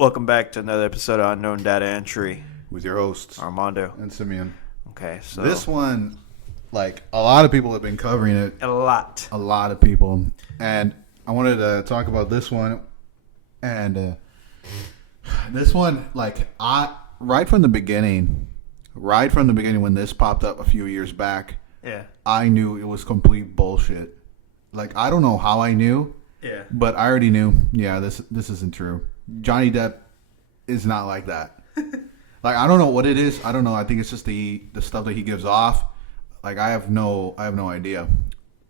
Welcome back to another episode of Unknown Data Entry with your hosts Armando and Simeon. Okay, so this one, like a lot of people have been covering it. A lot of people, and I wanted to talk about this one. And this one, like right from the beginning when this popped up a few years back, I knew it was complete bullshit. Like I don't know how I knew, but I already knew. Yeah, this isn't true. Johnny Depp is not like that. Like I don't know what it is. I don't know. I think it's just the stuff that he gives off. Like I have no idea.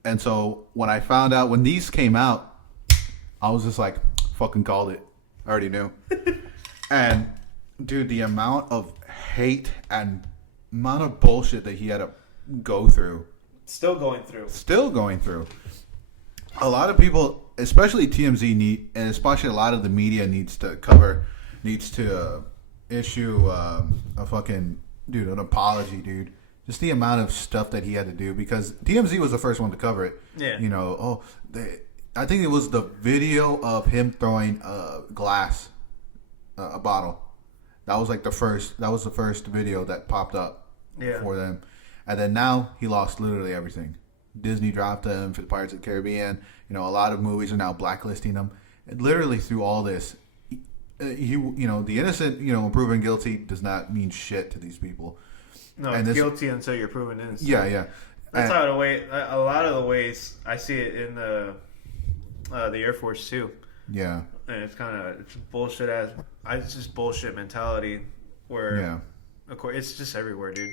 And so when I found out when these came out, I was just like, fucking called it. I already knew. And dude, the amount of hate and amount of bullshit that he had to go through. Still going through. A lot of people, especially TMZ, and especially a lot of the media needs to issue a fucking, dude, an apology, dude. Just the amount of stuff that he had to do, because TMZ was the first one to cover it. Yeah. You know, I think it was the video of him throwing a bottle. That was like the first video that popped up for them. And then now he lost literally everything. Disney dropped him for the Pirates of the Caribbean. You know, a lot of movies are now blacklisting him. And literally through all this, the innocent, proven guilty does not mean shit to these people. No, it's guilty until you're proven innocent. Yeah. That's how a lot of the ways I see it in the Air Force too. Yeah. And it's bullshit it's just bullshit mentality where, of course, it's just everywhere, dude.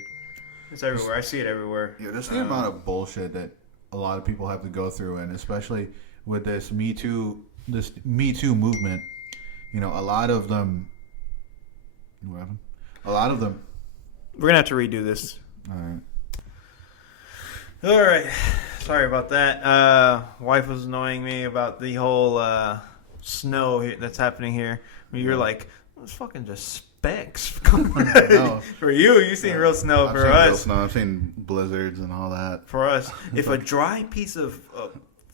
It's everywhere. I see it everywhere. Yeah, there's the amount of bullshit that a lot of people have to go through, and especially with this Me Too movement, a lot of them. What happened? A lot of them. We're gonna have to redo this. All right. Sorry about that. Wife was annoying me about the whole snow that's happening here. I mean, you're like, it's fucking just specks. No. For you seen real snow. I've for seen us, real snow. I've seen blizzards and all that. For us, if a dry piece of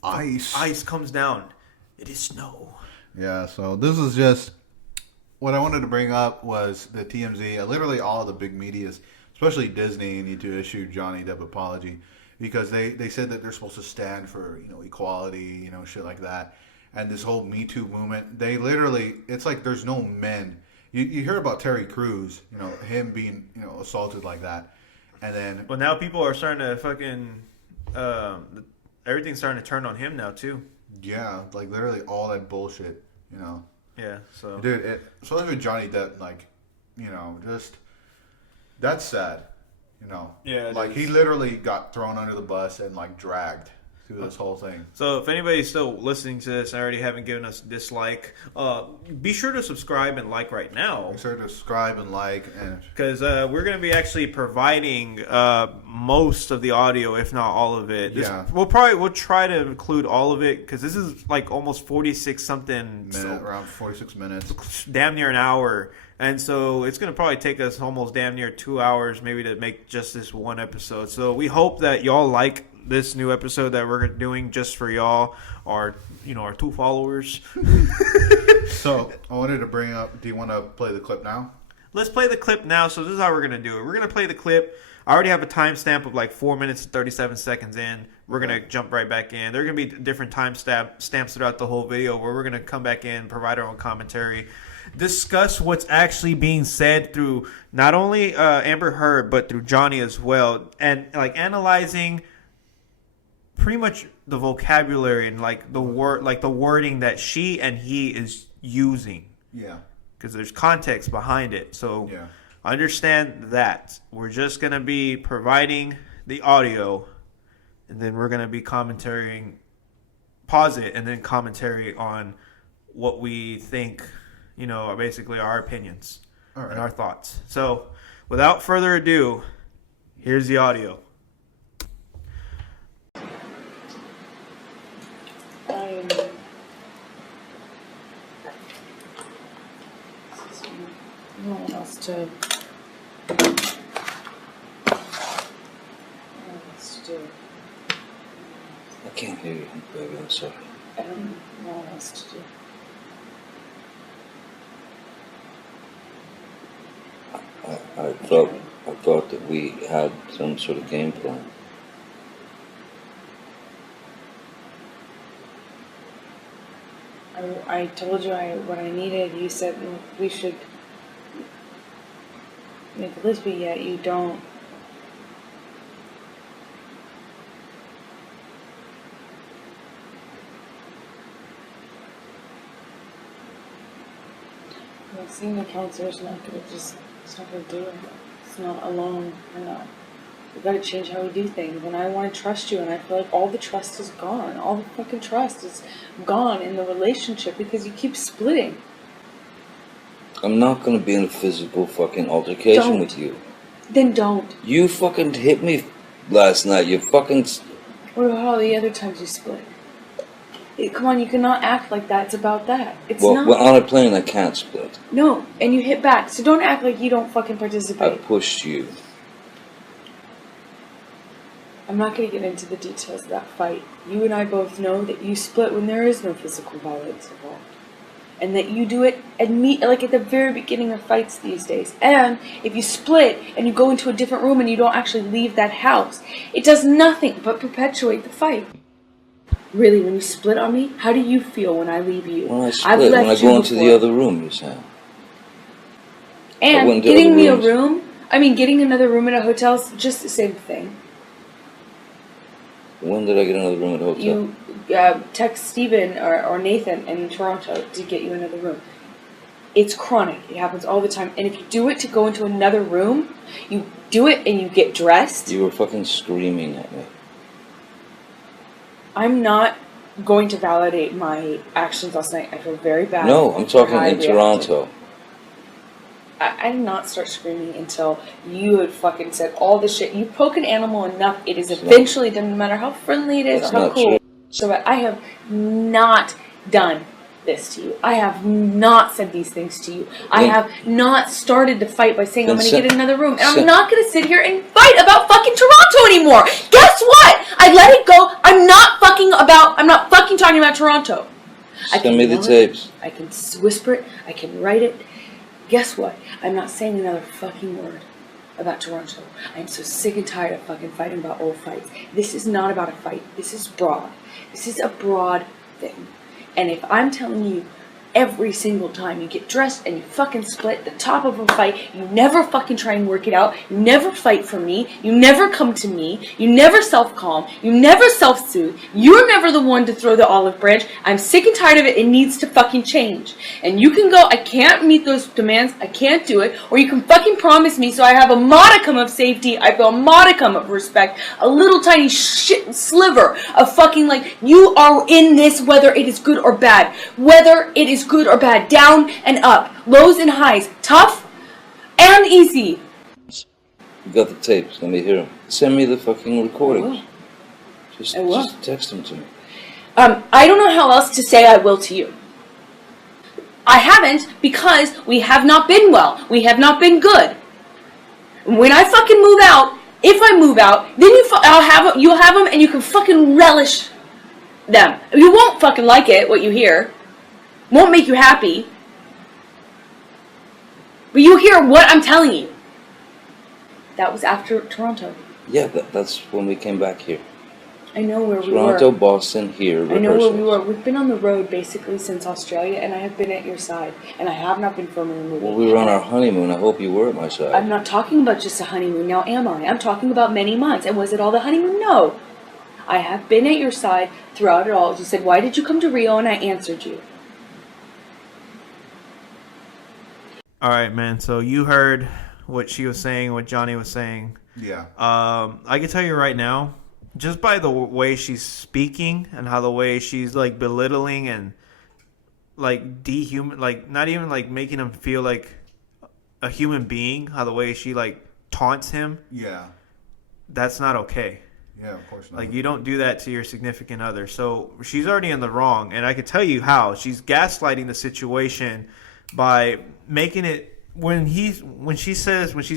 ice comes down, it is snow. Yeah. So this is just what I wanted to bring up was the TMZ. Literally all the big medias, especially Disney, need to issue Johnny Depp apology, because they said that they're supposed to stand for equality, shit like that. And this whole Me Too movement, they literally, it's like there's no men. You hear about Terry Crews, him being, assaulted like that. And then... But now people are starting to fucking... everything's starting to turn on him now, too. Yeah, like literally all that bullshit, Yeah, so... Dude, especially with Johnny Depp, like, just... That's sad, Yeah, like, he literally got thrown under the bus and, like, dragged through this whole thing. So if anybody's still listening to this and already haven't given us a dislike, be sure to subscribe and like right now. Be sure to subscribe and like, because we're going to be actually providing most of the audio, if not all of it. We'll try to include all of it, because this is like almost 46 something around 46 minutes, damn near an hour. And so it's going to probably take us almost damn near 2 hours maybe to make just this one episode. So we hope that y'all like this new episode that we're doing just for y'all, our 2 followers. So I wanted to bring up, do you want to play the clip now? Let's play the clip now. So this is how we're going to do it. We're going to play the clip. I already have a timestamp of like 4 minutes and 37 seconds in. We're going to jump right back in. There are going to be different time stamps throughout the whole video where we're going to come back in, provide our own commentary, discuss what's actually being said through not only Amber Heard, but through Johnny as well. And like analyzing pretty much the vocabulary and like the wording that she and he is using. Yeah. Because there's context behind it. So understand that. We're just going to be providing the audio, and then we're going to be commentarying, pause it, and then commentary on what we think, are basically our opinions and our thoughts. So without further ado, here's the audio. No one else to I can't hear you, baby. I'm sorry. I don't know what else to do. I thought that we had some sort of game plan. I told you what I needed. You said we should make a list, but yet you don't. Like, seeing the counselor's not gonna it's not gonna do it. It's not alone. We gotta change how we do things. And I want to trust you, and I feel like all the trust is gone. All the fucking trust is gone in the relationship because you keep splitting. I'm not gonna be in a physical fucking altercation Don't. with you. Then don't. You fucking hit me last night. You fucking... What about all the other times you split? Come on, you cannot act like that. It's about that. It's Well, not. well, on a plane I can't split. No, and you hit back. So don't act like you don't fucking I participate. pushed you. I'm not going to get into the details of that fight. You and I both know that you split when there is no physical violence involved. And that you do it at the very beginning of fights these days. And if you split and you go into a different room and you don't actually leave that house, it does nothing but perpetuate the fight. Really, when you split on me, how do you feel when I leave you? When I split, when I go into the other room, you said. And getting me a room, getting another room at a hotel is just the same thing. When did I get another room at a hotel? You text Steven or Nathan in Toronto to get you another room. It's chronic. It happens all the time. And if you do it to go into another room, you do it and you get dressed. You were fucking screaming at me. I'm not going to validate my actions last night. I feel very bad. No, I'm talking in Toronto. I did not start screaming until you had fucking said all the shit. You poke an animal enough, it is eventually done, no matter how friendly it is or how cool. So I have not done this to you. I have not said these things to you. I have not started to fight by saying I'm going to get another room. And I'm not going to sit here and fight about fucking Toronto anymore. Guess what? I let it go. I'm not fucking talking about Toronto. Send me the tapes. I can whisper it. I can write it. Guess what? I'm not saying another fucking word about Toronto. I'm so sick and tired of fucking fighting about old fights. This is not about a fight. This is broad. This is a broad thing. And if I'm telling you every single time you get dressed and you fucking split the top of a fight, you never fucking try and work it out, you never fight for me, you never come to me, you never self-calm, you never self-soothe, you're never the one to throw the olive branch. I'm sick and tired of it. It needs to fucking change. And you can go, I can't meet those demands, I can't do it, or you can fucking promise me so I have a modicum of safety, I feel a modicum of respect, a little tiny shit sliver of fucking you are in this whether it is good or bad, whether it is good or bad, down and up, lows and highs, tough and easy. You got the tapes. Let me hear them. Send me the fucking recordings. Just text them to me. I don't know how else to say I will to you. I haven't because we have not been well. We have not been good. When I fucking move out, if I move out, then you'll have them and you can fucking relish them. You won't fucking like it, what you hear. Won't make you happy. But you hear what I'm telling you. That was after Toronto. Yeah, that's when we came back here. I know where we were. Toronto, Boston, here. I know where we were. We've been on the road basically since Australia, and I have been at your side. And I have not been filming the movie. Well, we were on our honeymoon. I hope you were at my side. I'm not talking about just a honeymoon. Now am I? I'm talking about many months. And was it all the honeymoon? No. I have been at your side throughout it all. You said, why did you come to Rio? And I answered you. All right, man. So you heard what she was saying, what Johnny was saying. Yeah. I can tell you right now, just by the way she's speaking and how the way she's belittling and not even making him feel like a human being, how the way she taunts him. Yeah. That's not okay. Yeah, of course not. You don't do that to your significant other. So she's already in the wrong, and I can tell you how. She's gaslighting the situation by making it when she's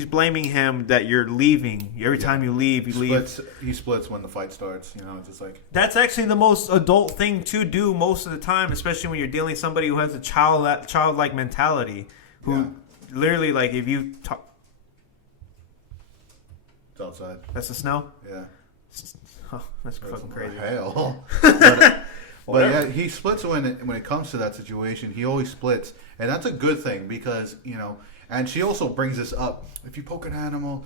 blaming him that you're leaving. Every time you leave, He splits when the fight starts. Just that's actually the most adult thing to do most of the time, especially when you're dealing with somebody who has a childlike mentality, who literally if you talk. It's outside. That's the snow. Yeah. Oh, that's fucking crazy. Hell. But yeah, he splits when it comes to that situation. He always splits, and that's a good thing because And she also brings this up: if you poke an animal,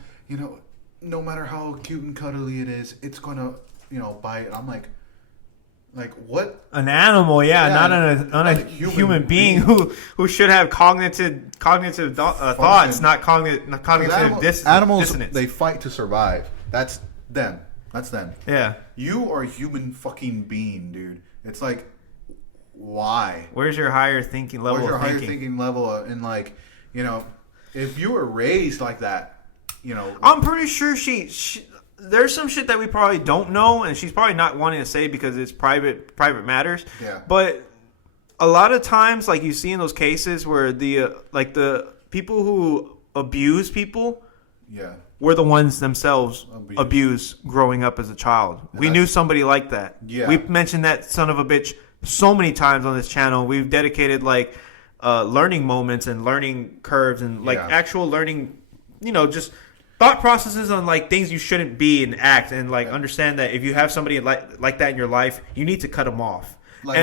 no matter how cute and cuddly it is, it's gonna bite. And I'm like what? An animal, not a human being who should have cognitive thoughts, not cognitive animals. dissonance. They fight to survive. That's them. That's them. Yeah. You are a human fucking being, dude. It's like, why? Where's your higher thinking level? Where's your of higher thinking? thinking level? And if you were raised like that, I'm pretty sure she there's some shit that we probably don't know, and she's probably not wanting to say because it's private matters. Yeah. But a lot of times, like you see in those cases where the people who abuse people, yeah, were the ones themselves abused growing up as a child. We knew somebody like that. Yeah. We've mentioned that son of a bitch so many times on this channel. We've dedicated learning moments and learning curves and actual learning, just thought processes on things you shouldn't be and act and understand that if you have somebody like that in your life, you need to cut them off.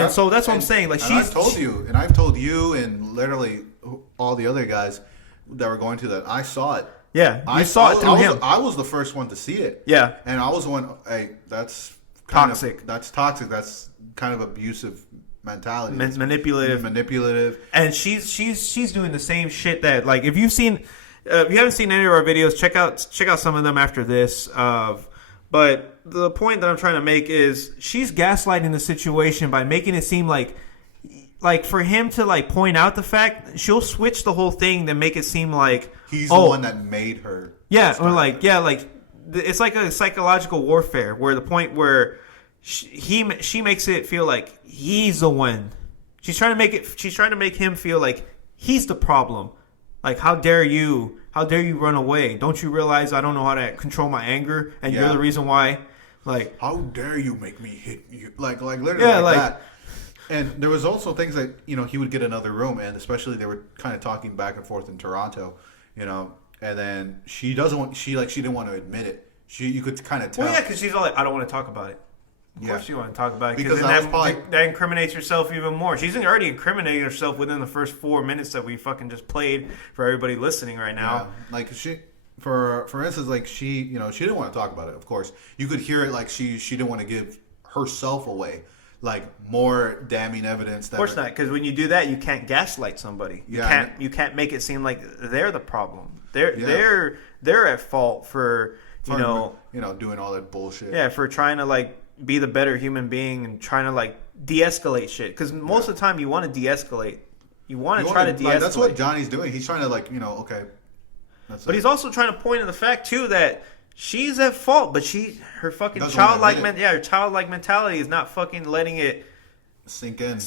So that's what I'm saying. I've told you and literally all the other guys that were going to that. I saw it. Yeah, I saw it through him. I was the first one to see it. Yeah. And I was the one, hey, that's toxic. That's toxic. That's kind of abusive mentality. Manipulative. And she's doing the same shit that, if you haven't seen any of our videos, check out some of them after this. But the point that I'm trying to make is she's gaslighting the situation by making it seem like for him to point out the fact, she'll switch the whole thing to make it seem like he's the one that made her. Yeah, or it's like a psychological warfare where the point where she makes it feel like he's the one. She's trying to make him feel like he's the problem. How dare you run away? Don't you realize I don't know how to control my anger and you're the reason why? How dare you make me hit you? Literally that. And there was also things that, he would get another room, and especially they were kind of talking back and forth in Toronto, and then she didn't want to admit it. You could kind of tell. Well, yeah, because she's all I don't want to talk about it. Of course you want to talk about it because that incriminates yourself even more. She's already incriminated herself within the first 4 minutes that we fucking just played for everybody listening right now. Yeah. For instance, she didn't want to talk about it. Of course, you could hear it she didn't want to give herself away. More damning evidence. Of course not, because when you do that, you can't gaslight somebody. You can't make it seem like they're the problem. They're at fault for doing all that bullshit. Yeah, for trying to be the better human being and trying to de-escalate shit. Because most of the time, you want to de-escalate. You want to try to de-escalate. That's what Johnny's doing. He's trying to okay. But he's also trying to point to the fact too that she's at fault, but her fucking childlike mentality is not fucking letting it sink in.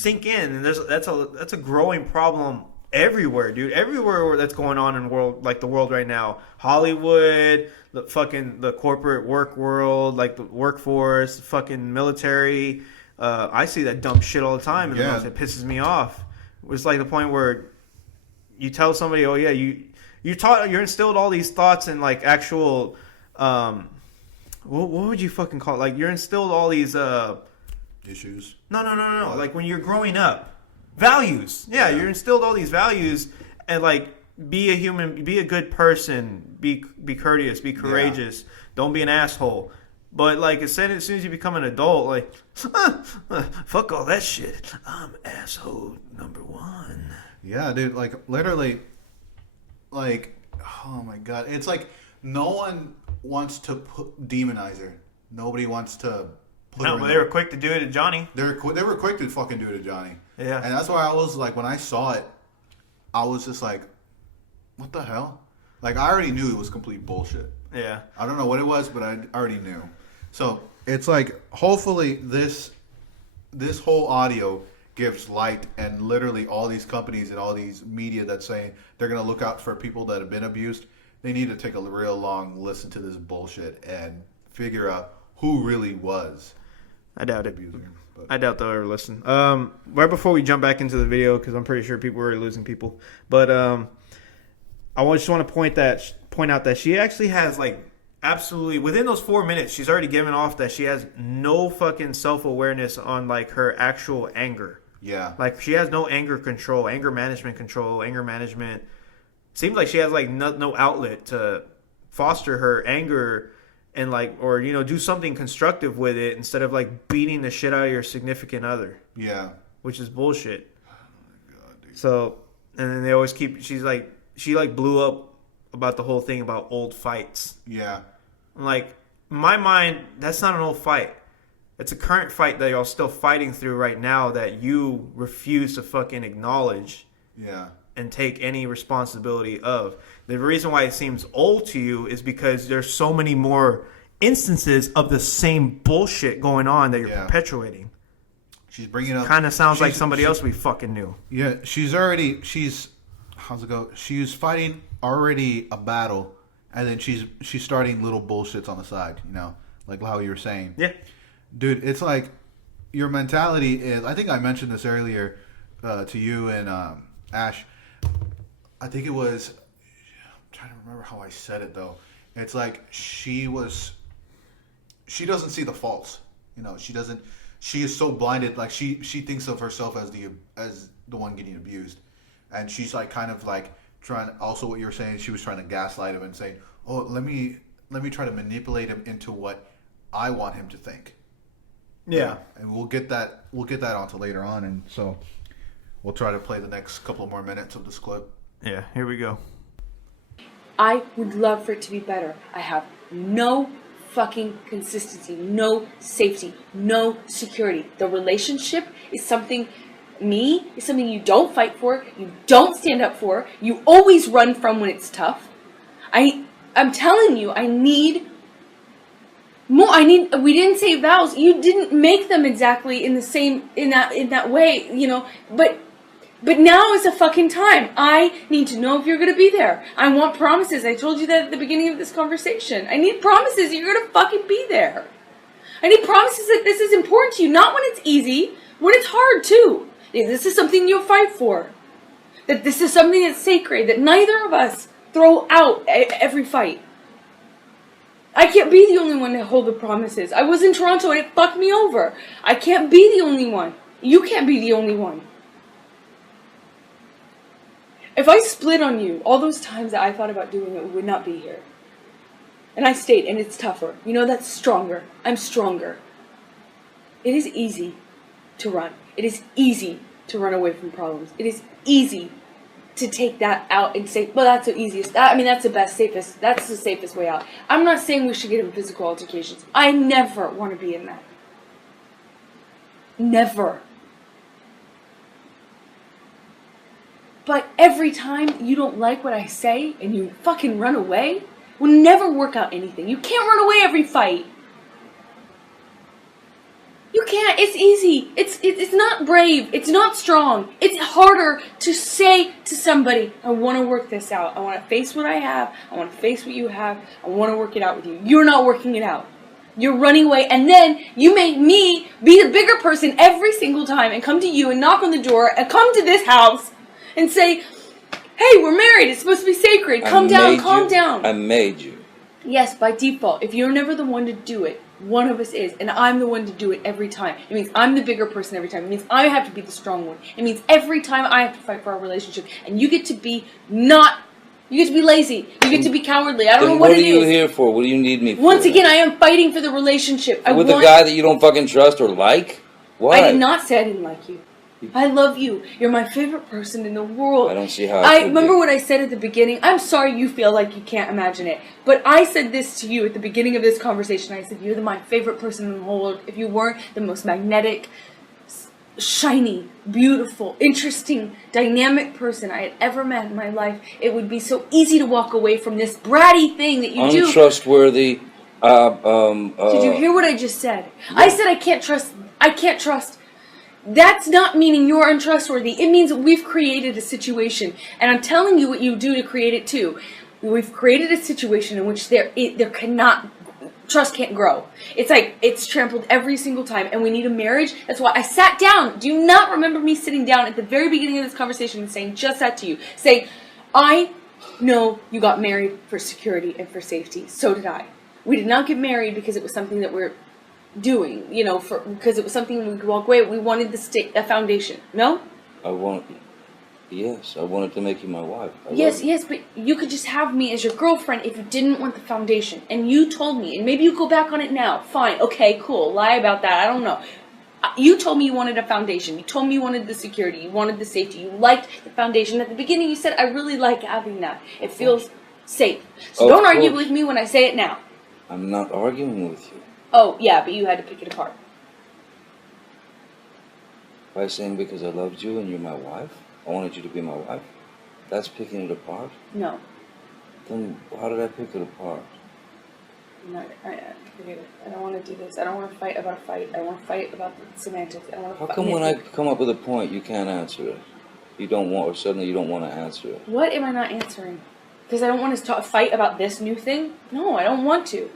And that's a growing problem everywhere, dude. Everywhere that's going on in the world right now. Hollywood, the corporate work world, the workforce, fucking military. I see that dumb shit all the time, and it pisses me off. It's the point where you tell somebody, oh yeah, you're instilled all these thoughts and actual. What would you fucking call it? You're instilled all these issues. No. When you're growing up, values. Yeah, you're instilled all these values and be a human, be a good person, be courteous, be courageous. Don't be an asshole. But as soon as you become an adult, fuck all that shit. I'm asshole number one. Yeah, dude. Literally, oh my god, it's no one wants to demonize her. Nobody wants to put her. No, but they were quick to do it to Johnny. They were quick to fucking do it to Johnny. Yeah. And that's why I was when I saw it, I was just what the hell? I already knew it was complete bullshit. Yeah. I don't know what it was, but I already knew. So it's hopefully this whole audio gives light, and literally all these companies and all these media that's saying they're going to look out for people that have been abused, they need to take a real long listen to this bullshit and figure out who really was. I doubt it. Abuser, I doubt they'll ever listen. Right before we jump back into the video, because I'm pretty sure people are losing people, but I just want to point out that she actually has absolutely, within those 4 minutes, she's already given off that she has no fucking self-awareness on, like, her actual anger. Yeah. Like, she has no anger control, anger management control, anger management. Seems like she has, like, no outlet to foster her anger and, like, or, you know, do something constructive with it instead of, like, beating the shit out of your significant other. Yeah. Which is bullshit. Oh my God, dude. So, and then they always keep, she, like, blew up about the whole thing about old fights. Yeah. Like, in my mind, that's not an old fight. It's a current fight that y'all still fighting through right now that you refuse to fucking acknowledge. Yeah. And take any responsibility of. The reason why it seems old to you is because there's so many more instances of the same bullshit going on that you're perpetuating. She's bringing up... Kind of sounds like somebody else we fucking knew. Yeah, how's it go? She's fighting already a battle, and then she's starting little bullshits on the side, you know? Like how you were saying. Yeah. Dude, it's like your mentality is... I think I mentioned this earlier to you and Ash. I think it was... I'm trying to remember how I said it, though. It's like she doesn't see the faults. You know, she doesn't... She is so blinded, like she thinks of herself as the one getting abused. And she's like kind of like trying... Also what you were saying, she was trying to gaslight him and saying, oh, let me try to manipulate him into what I want him to think. Yeah. And we'll get that onto later on, and so we'll try to play the next couple more minutes of this clip. Yeah, here we go. I would love for it to be better. I have no fucking consistency, no safety, no security. The relationship is something you don't fight for, you don't stand up for, you always run from when it's tough. I'm telling you, I need more. We didn't say vows. You didn't make them exactly in that way, you know, but now is the fucking time. I need to know if you're going to be there. I want promises. I told you that at the beginning of this conversation. I need promises you're going to fucking be there. I need promises that this is important to you. Not when it's easy, when it's hard too. If this is something you'll fight for. That this is something that's sacred. That neither of us throw out every fight. I can't be the only one to hold the promises. I was in Toronto and it fucked me over. I can't be the only one. You can't be the only one. If I split on you, all those times that I thought about doing it, we would not be here. And I stayed, and it's tougher. You know, that's stronger. I'm stronger. It is easy to run. It is easy to run away from problems. It is easy to take that out and say, well, that's the easiest. That's the safest way out. I'm not saying we should get in physical altercations. I never want to be in that. Never. But every time you don't like what I say and you fucking run away, will never work out anything. You can't run away every fight. You can't. It's easy. It's not brave. It's not strong. It's harder to say to somebody, I want to work this out. I want to face what I have. I want to face what you have. I want to work it out with you. You're not working it out. You're running away, and then you make me be the bigger person every single time and come to you and knock on the door and come to this house and say, hey, we're married. It's supposed to be sacred. Calm down. I made you. Yes, by default. If you're never the one to do it, one of us is. And I'm the one to do it every time. It means I'm the bigger person every time. It means I have to be the strong one. It means every time I have to fight for our relationship. And you get to be you get to be lazy. You get to be cowardly. I don't know what it is. What are you here for? What do you need me for? Once again, I am fighting for the relationship. With a guy that you don't fucking trust or like? Why? I did not say I didn't like you. I love you. You're my favorite person in the world. I don't see how I remember what I said at the beginning. I'm sorry you feel like you can't imagine it. But I said this to you at the beginning of this conversation. I said, you're my favorite person in the whole world. If you weren't the most magnetic, shiny, beautiful, interesting, dynamic person I had ever met in my life, it would be so easy to walk away from this bratty thing that you do. Untrustworthy. Did you hear what I just said? Yeah. I said I can't trust. That's not meaning you're untrustworthy. It means that we've created a situation. And I'm telling you what you do to create it too. We've created a situation in which trust can't grow. It's like it's trampled every single time. And we need a marriage. That's why I sat down. Do you not remember me sitting down at the very beginning of this conversation and saying just that to you? Saying, I know you got married for security and for safety. So did I. We did not get married because it was something that we're doing, because it was something we could walk away. We wanted a foundation. No? Yes, I wanted to make you my wife. Yes, but you could just have me as your girlfriend if you didn't want the foundation. And you told me, and maybe you go back on it now. Fine, okay, cool. Lie about that. I don't know. You told me you wanted a foundation. You told me you wanted the security. You wanted the safety. You liked the foundation. At the beginning, you said, I really like having that. It feels safe. So don't argue with me when I say it now. I'm not arguing with you. Oh, yeah, but you had to pick it apart. By saying because I loved you and you're my wife? I wanted you to be my wife? That's picking it apart? No. Then how did I pick it apart? No, forget it. I don't want to do this. I don't want to fight about a fight. I want to fight about the semantics. I don't want to How come when I come up with a point, you can't answer it? You don't want, or suddenly you don't want to answer it? What am I not answering? Because I don't want to fight about this new thing? No, I don't want to.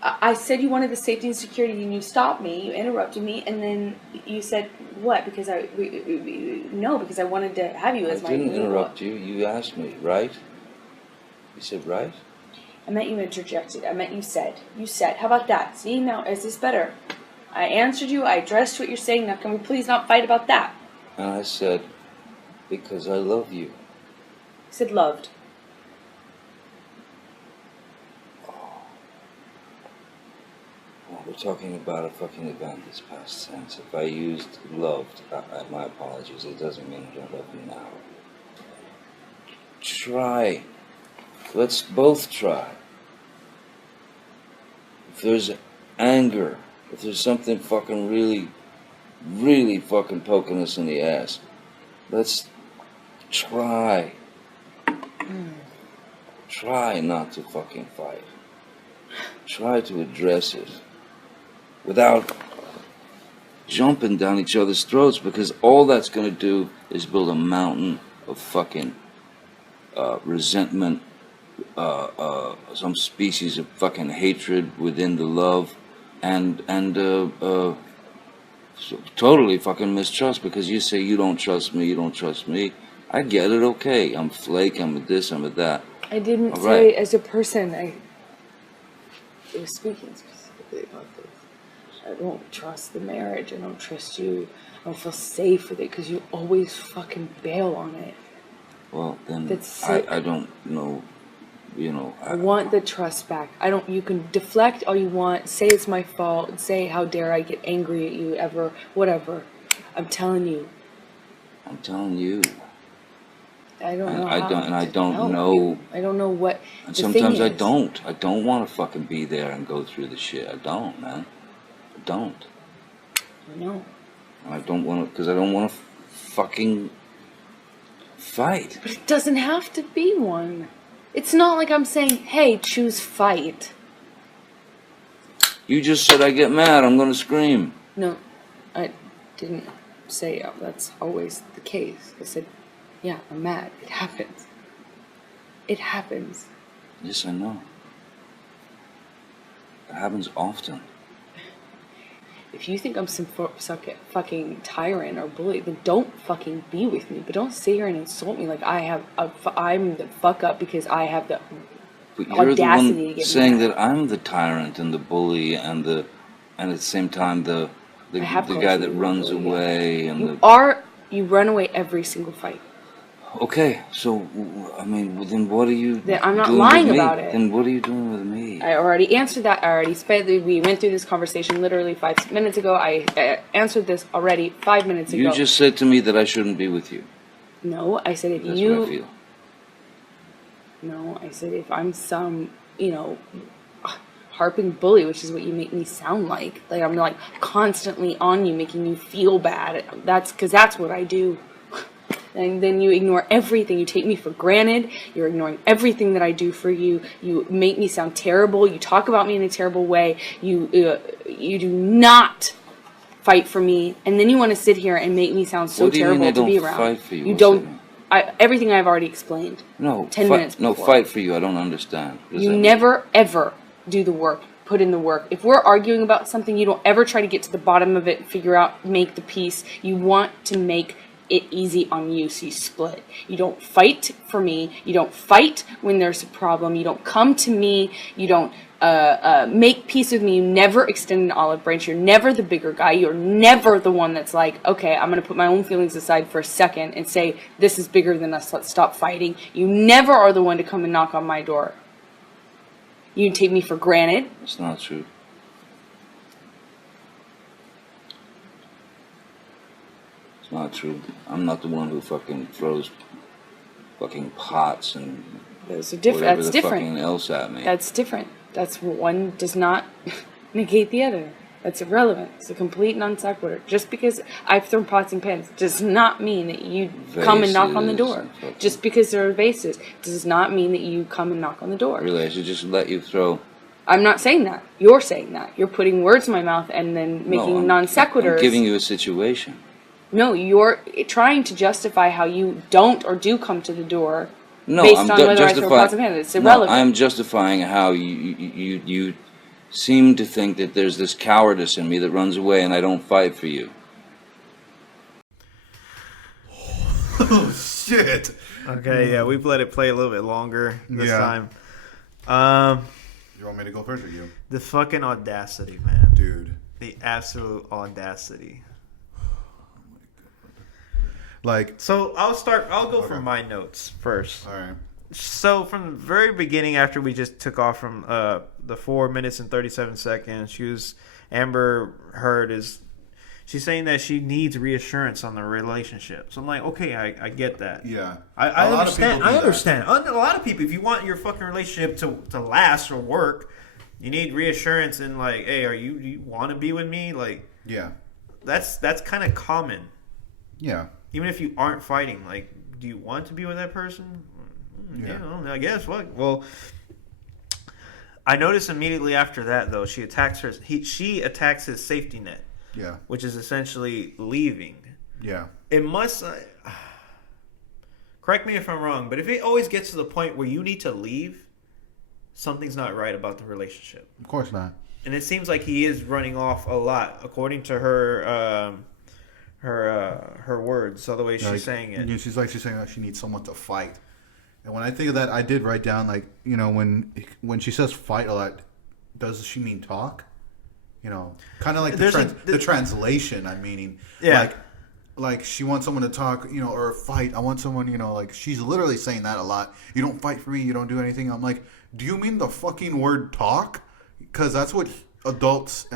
I said you wanted the safety and security, and you stopped me, you interrupted me, and then you said, what? Because because I wanted to have you as my... I didn't interrupt you. You asked me, right? You said, right? I meant you interjected. I meant you said. You said. How about that? See, now, is this better? I answered you. I addressed what you're saying. Now, can we please not fight about that? And I said, because I love you. You said loved. Well, we're talking about a fucking event that's past tense. If I used loved, my apologies. It doesn't mean I don't love you now. Try. Let's both try. If there's anger, if there's something fucking really, really fucking poking us in the ass, let's try. Try not to fucking fight. Try to address it without jumping down each other's throats, because all that's going to do is build a mountain of fucking resentment, some species of fucking hatred within the love, and totally fucking mistrust, because you say you don't trust me. I get it, okay. I'm flake, I'm a this, I'm a that. I didn't say as a person. I was speaking specifically about this. I don't trust the marriage. I don't trust you. I don't feel safe with it because you always fucking bail on it. Well, then I don't know. I want the trust back. You can deflect all you want, say it's my fault, say how dare I get angry at you ever, whatever. I'm telling you. I don't know. I don't know what. And sometimes I don't. I don't want to fucking be there and go through the shit. I don't, man. I don't. I know. And I don't want to, because I don't want to fucking fight. But it doesn't have to be one. It's not like I'm saying, hey, choose fight. You just said I get mad, I'm going to scream. No, I didn't say that's always the case. I said, yeah, I'm mad. It happens. It happens. Yes, I know. It happens often. If you think I'm some fucking tyrant or bully, then don't fucking be with me. But don't sit here and insult me like I'm the fuck up because I have the but you're audacity the one to get saying mad. that I'm the tyrant and the bully and at the same time the guy that runs away and you run away every single fight. Okay, so I mean, then what are you? I'm not doing lying with me? about it. Then what are you doing with me? I already answered that. We went through this conversation literally 5 minutes ago. I answered this already 5 minutes ago. You just said to me that I shouldn't be with you. No, I said if That's you. what I feel. No, I said if I'm some, harping bully, which is what you make me sound like. Like I'm like constantly on you, making you feel bad. That's because that's what I do. And then you ignore everything. You take me for granted. You're ignoring everything that I do for you. You make me sound terrible. You talk about me in a terrible way. You do not fight for me. And then you want to sit here and make me sound so terrible to be around. Fight for you? You don't. Everything I've already explained. No. 10 minutes before. No, fight for you. I don't understand. You never ever do the work. Put in the work. If we're arguing about something, you don't ever try to get to the bottom of it, figure out, make the peace. You want to make it easy on you, so you split. You don't fight for me. You don't fight when there's a problem. You don't come to me. You don't make peace with me. You never extend an olive branch. You're never the bigger guy. You're never the one that's like, okay, I'm going to put my own feelings aside for a second and say, this is bigger than us. Let's stop fighting. You never are the one to come and knock on my door. You take me for granted. It's not true. It's not true. I'm not the one who fucking throws fucking pots and Those are different. whatever That's the different. fucking else at me. That's different. That's one does not negate the other. That's irrelevant. It's a complete non sequitur. Just because I've thrown pots and pans does not mean that you come and knock on the door. Just because there are vases does not mean that you come and knock on the door. Really, I should just let you throw. I'm not saying that. You're saying that. You're putting words in my mouth and then making non sequiturs. I'm giving you a situation. No, you're trying to justify how you don't or do come to the door No, based I'm on whether I throw pots and pans. It's irrelevant. No, I'm justifying how you seem to think that there's this cowardice in me that runs away and I don't fight for you. Oh shit! Okay, yeah, we've let it play a little bit longer this Yeah. time. You want me to go first or you? The fucking audacity, man. Dude. The absolute audacity. Like, So I'll go from my notes first. alright. So from the very beginning, after we just took off from the 4 minutes and 37 seconds, Amber Heard she's saying that she needs reassurance on the relationship. So I'm like, okay, I get that. Yeah. I A lot of understand. people do I understand. A lot of people, if you want your fucking relationship to last or work, you need reassurance and like, hey, do you want to be with me? Like, Yeah. that's kind of common. Yeah. Even if you aren't fighting, like, do you want to be with that person? Yeah. You know, I guess. What? Well, I noticed immediately after that, though, she attacks his safety net, Yeah. which is essentially leaving. Yeah. It must. Correct me if I'm wrong, but if it always gets to the point where you need to leave, something's not right about the relationship. Of course not. And it seems like he is running off a lot, according to her. Her words, so the way she's saying it. Yeah, she's saying that she needs someone to fight. And when I think of that, I did write down, like, you know, when she says fight a lot, does she mean talk? You know, kind of like the translation. I'm meaning, Yeah. like she wants someone to talk, you know, or fight. I want someone, you know, like she's literally saying that a lot. You don't fight for me. You don't do anything. I'm like, do you mean the fucking word talk? Because that's what adults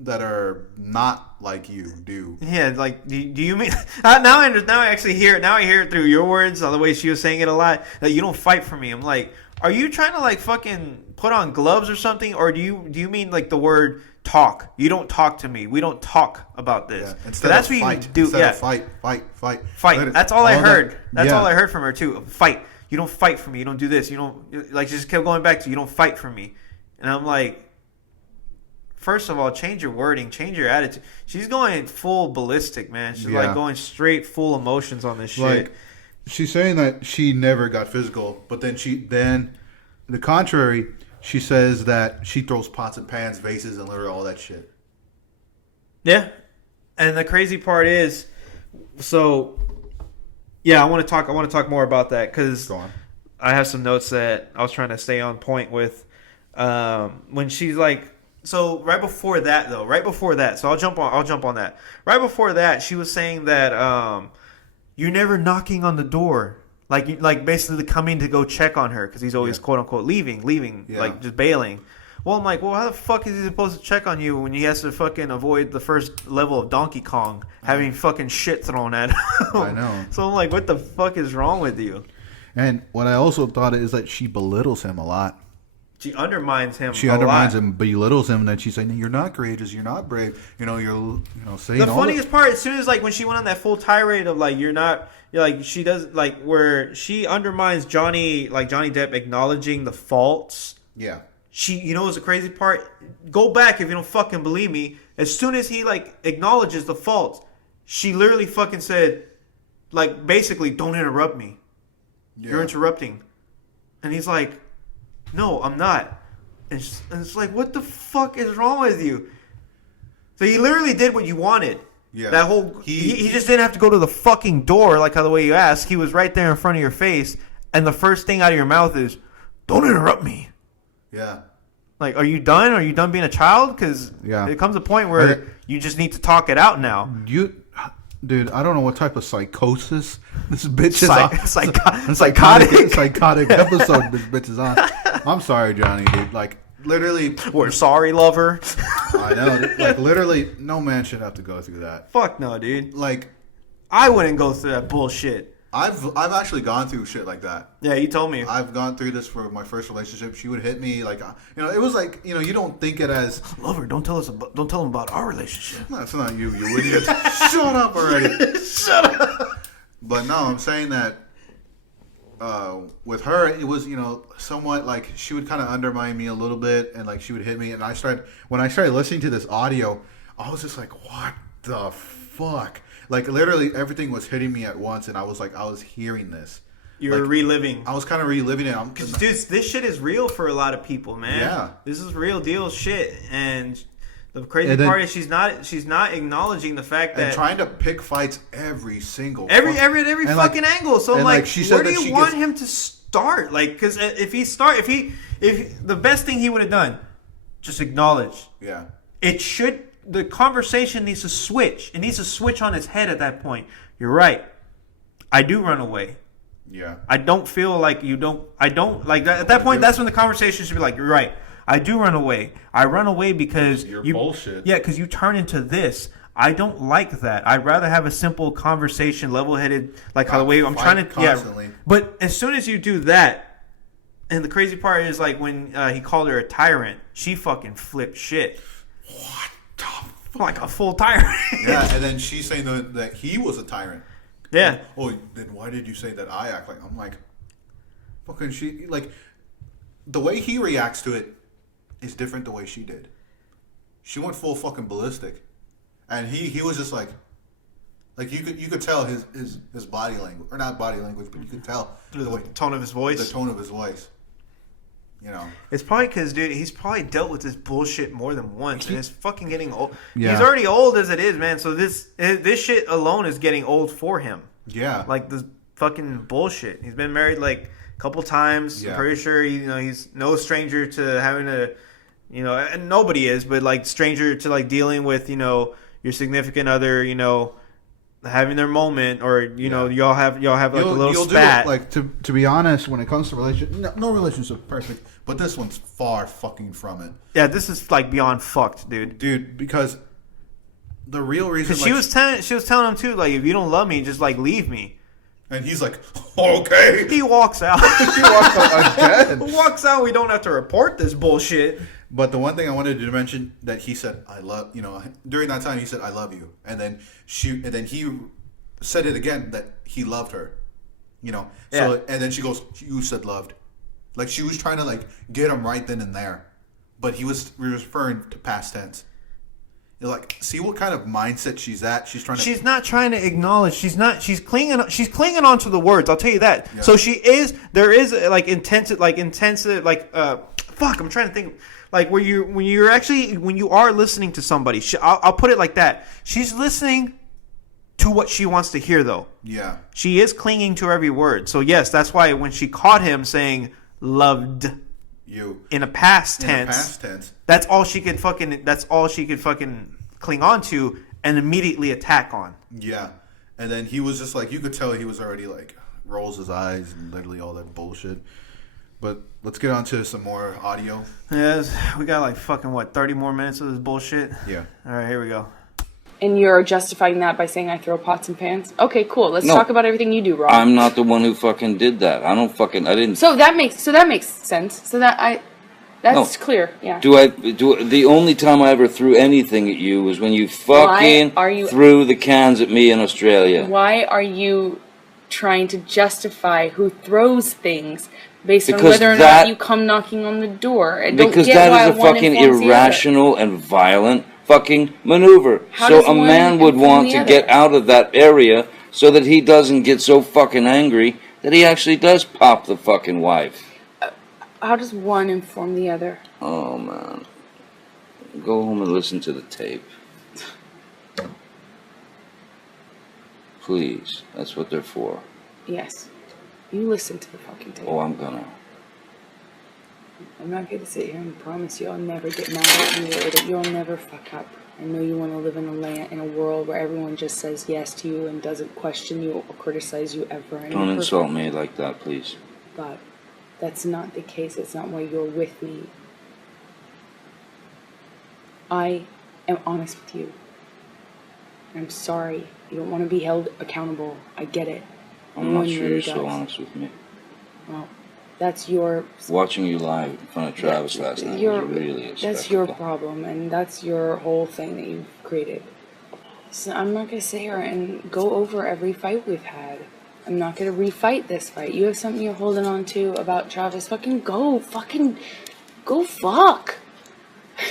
that are not like you do. Yeah, like do you mean now I actually hear it. Now I hear it through your words, the way she was saying it a lot. That you don't fight for me. I'm like, are you trying to like fucking put on gloves or something, or do you mean like the word talk? You don't talk to me. We don't talk about this. Yeah. Instead that's of what fight, you do. instead Yeah, of fight. That's all I heard. That's yeah. all I heard from her too. Fight. You don't fight for me. You don't do this. You don't like. She just kept going back to you don't fight for me, and I'm like. First of all, change your wording, change your attitude. She's going full ballistic, man. She's like going straight full emotions on this shit. Like, she's saying that she never got physical, but then the contrary, she says that she throws pots and pans, vases, and literally all that shit. Yeah, and the crazy part is, so yeah, I want to talk more about that because I have some notes that I was trying to stay on point with. When she's like. So right before that, so I'll jump on that. Right before that, she was saying that you're never knocking on the door, like basically coming to go check on her because he's always quote unquote leaving, like just bailing. Well, I'm like, well, how the fuck is he supposed to check on you when he has to fucking avoid the first level of Donkey Kong having fucking shit thrown at him? I know. So I'm like, what the fuck is wrong with you? And what I also thought is that she belittles him a lot. She undermines him. She undermines him, belittles him, and then she's saying, "You're not courageous. You're not brave. You're saying." The funniest part, as soon as like when she went on that full tirade of like you're like she does like where she undermines Johnny Depp acknowledging the faults. Yeah. She, what's the crazy part? Go back if you don't fucking believe me. As soon as he like acknowledges the faults, she literally fucking said, like basically, don't interrupt me. Yeah. You're interrupting, and he's like. No, I'm not. And it's like, what the fuck is wrong with you? So he literally did what you wanted. Yeah. That whole he just didn't have to go to the fucking door like how the way you asked. He was right there in front of your face, and the first thing out of your mouth is, "Don't interrupt me." Yeah. Like, are you done? Are you done being a child? Because it comes a point where you just need to talk it out now. Dude, I don't know what type of psychosis this bitch is on. Psychotic episode this bitch is on. I'm sorry, Johnny, dude. Like, literally. We're sorry, lover. I know. Like, literally, no man should have to go through that. Fuck no, dude. Like, I wouldn't go through that bullshit. I've actually gone through shit like that. Yeah, you told me. I've gone through this for my first relationship. She would hit me like, it was like, you don't think it as lover. Don't tell them about our relationship. No, it's not you idiot. Shut up already. Shut up. But no, I'm saying that with her, it was somewhat like she would kind of undermine me a little bit, and like she would hit me, and when I started listening to this audio, I was just like, what the fuck. Like, literally, everything was hitting me at once, and I was hearing this. You were reliving. I was kind of reliving it. Because, dude, this shit is real for a lot of people, man. Yeah. This is real deal shit. And the crazy part is she's not acknowledging the fact that... And trying to pick fights every single... Every fucking angle. So, like, she said where do you want him to start? Like, because if the best thing he would have done, just acknowledge. Yeah. The conversation needs to switch. It needs to switch on its head at that point. You're right. I do run away. Yeah. I don't feel like you don't. I don't like that. At that point, that's when the conversation should be like, you're right. I do run away. I run away because you're bullshit. Yeah, because you turn into this. I don't like that. I'd rather have a simple conversation, level-headed, like how the way I'm trying to. Constantly. Yeah. But as soon as you do that, and the crazy part is like when he called her a tyrant, she fucking flipped shit. What the fuck? Like a full tyrant. Yeah, and then she's saying that he was a tyrant. Yeah. Oh, then why did you say that I act like... I'm like... Fucking she... Like, the way he reacts to it is different the way she did. She went full fucking ballistic. And he was just like... Like, you could tell his body language. Or not body language, but you could tell... The tone of his voice? The tone of his voice. It's probably because, dude, he's probably dealt with this bullshit more than once, and it's fucking getting old. Yeah. He's already old as it is, man. So this shit alone is getting old for him. Yeah, like this fucking bullshit. He's been married like a couple times. Yeah. I'm pretty sure he's no stranger to having and nobody is, but like stranger to like dealing with your significant other, having their moment, or y'all have like a little spat. Like to be honest, when it comes to relationship, no relationship perfect, but this one's far fucking from it. Yeah, this is like beyond fucked, dude. Dude, because the real reason, she was telling him too, like, if you don't love me, just like leave me. And he's like, okay. He walks out. He walks out again. Walks out. We don't have to report this bullshit. But the one thing I wanted to mention that he said, I love, during that time he said, I love you. And then he said it again that he loved her, So, yeah. And then she goes, you said loved. Like, she was trying to like get him right then and there, but he was referring to past tense. You're like, see what kind of mindset she's at. She's not trying to acknowledge. She's clinging onto the words. I'll tell you that. Yeah. So there is like intensive, fuck, I'm trying to think. Like when you are listening to somebody, I'll put it like that. She's listening to what she wants to hear, though. Yeah. She is clinging to every word. So yes, that's why when she caught him saying loved you in a past tense, that's all she could fucking cling on to and immediately attack on. Yeah. And then he was just like, you could tell he was already like rolls his eyes and literally all that bullshit. But let's get on to some more audio. Yes, we got like fucking 30 more minutes of this bullshit? Yeah. All right, here we go. And you're justifying that by saying I throw pots and pans? Okay, cool. Let's talk about everything you do, Rob. I'm not the one who fucking did that. I didn't. So that makes sense. That's clear. Yeah. The only time I ever threw anything at you was when you fucking threw the cans at me in Australia. Why are you trying to justify who throws things based on whether or not you come knocking on the door? Because that is a fucking irrational and violent fucking maneuver. So a man would want to get out of that area so that he doesn't get so fucking angry that he actually does pop the fucking wife. How does one inform the other? Oh, man. Go home and listen to the tape. please. That's what they're for. Yes. You listen to the fucking tape. Oh, I'm gonna. I'm not going to sit here and promise you I'll never get mad at you or that you'll never fuck up. I know you want to live in a world where everyone just says yes to you and doesn't question you or criticize you ever. Don't insult me like that, please. But that's not the case. It's not why you're with me. I am honest with you. I'm sorry. You don't want to be held accountable. I get it. I'm not sure you're so honest with me. Well, that's your... Watching you live in front of Travis last night was really a That's your spectacle. problem, and that's your whole thing that you've created. So I'm not going to sit here and go over every fight we've had. I'm not going to refight this fight. You have something you're holding on to about Travis. Fucking go fuck.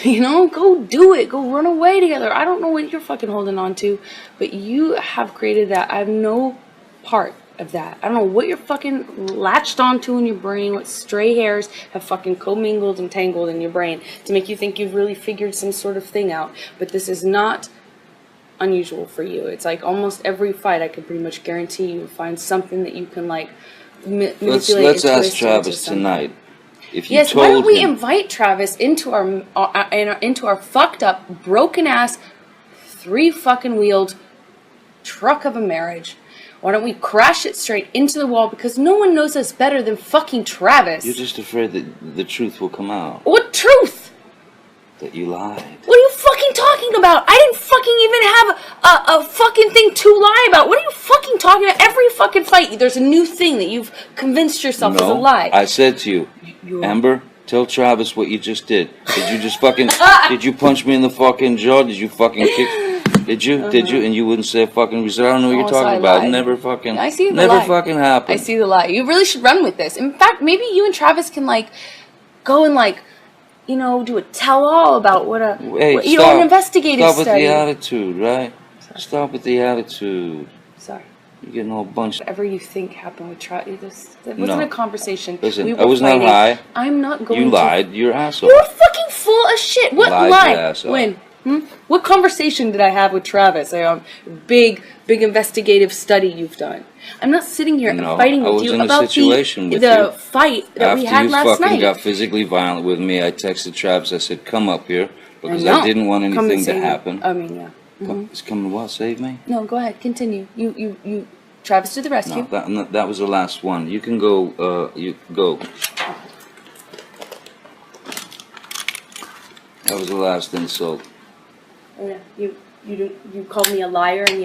You know, go do it. Go run away together. I don't know what you're fucking holding on to, but you have created that. I have no part of that. I don't know what you're fucking latched onto in your brain, what stray hairs have fucking commingled and tangled in your brain to make you think you've really figured some sort of thing out. But this is not unusual for you. It's like almost every fight I can pretty much guarantee you find something that you can like manipulate. Let's ask Travis tonight. If you yes, told why don't we him, invite Travis into our fucked up, broken ass, 3 fucking wheeled truck of a marriage? Why don't we crash it straight into the wall? Because no one knows us better than fucking Travis. you're just afraid that the truth will come out. What truth? That you lied. What are you fucking talking about? I didn't fucking even have a fucking thing to lie about. What are you fucking talking about? Every fucking fight, there's a new thing that you've convinced yourself is a lie. I said to you, Amber, tell Travis what you just did. Did you just fucking, did you punch me in the fucking jaw? Did you fucking kick? Did you? Did you? And you wouldn't say a fucking reason. I don't know what you're so I talking about. lied. Never fucking. I see the never lie. fucking happened. I see the lie. You really should run with this. In fact, maybe you and Travis can like go and like, you know, do a tell-all about what a Hey, what, you know, an investigative stop study. with the attitude, right? Stop with the attitude. Sorry. You're getting all bunched. Whatever you think happened with Travis, that wasn't No. a conversation. Listen, we were I was not fighting. high. I'm not going You to. lied. You're an asshole. You're fucking full of shit. What Lied, lie? you asshole. When? What conversation did I have with Travis? Big investigative study you've done. I'm not sitting here and fighting with you about the fight that we had last After you fucking night. got physically violent with me, I texted Travis. I said, "Come up here," because I didn't want Come and anything to save me. happen. I mean, yeah. It's coming to what? Save me? No, go ahead. Continue. You. Travis to the rescue. No, that was the last one. You can go. You go. That was the last insult. Oh, yeah. You called me a liar, and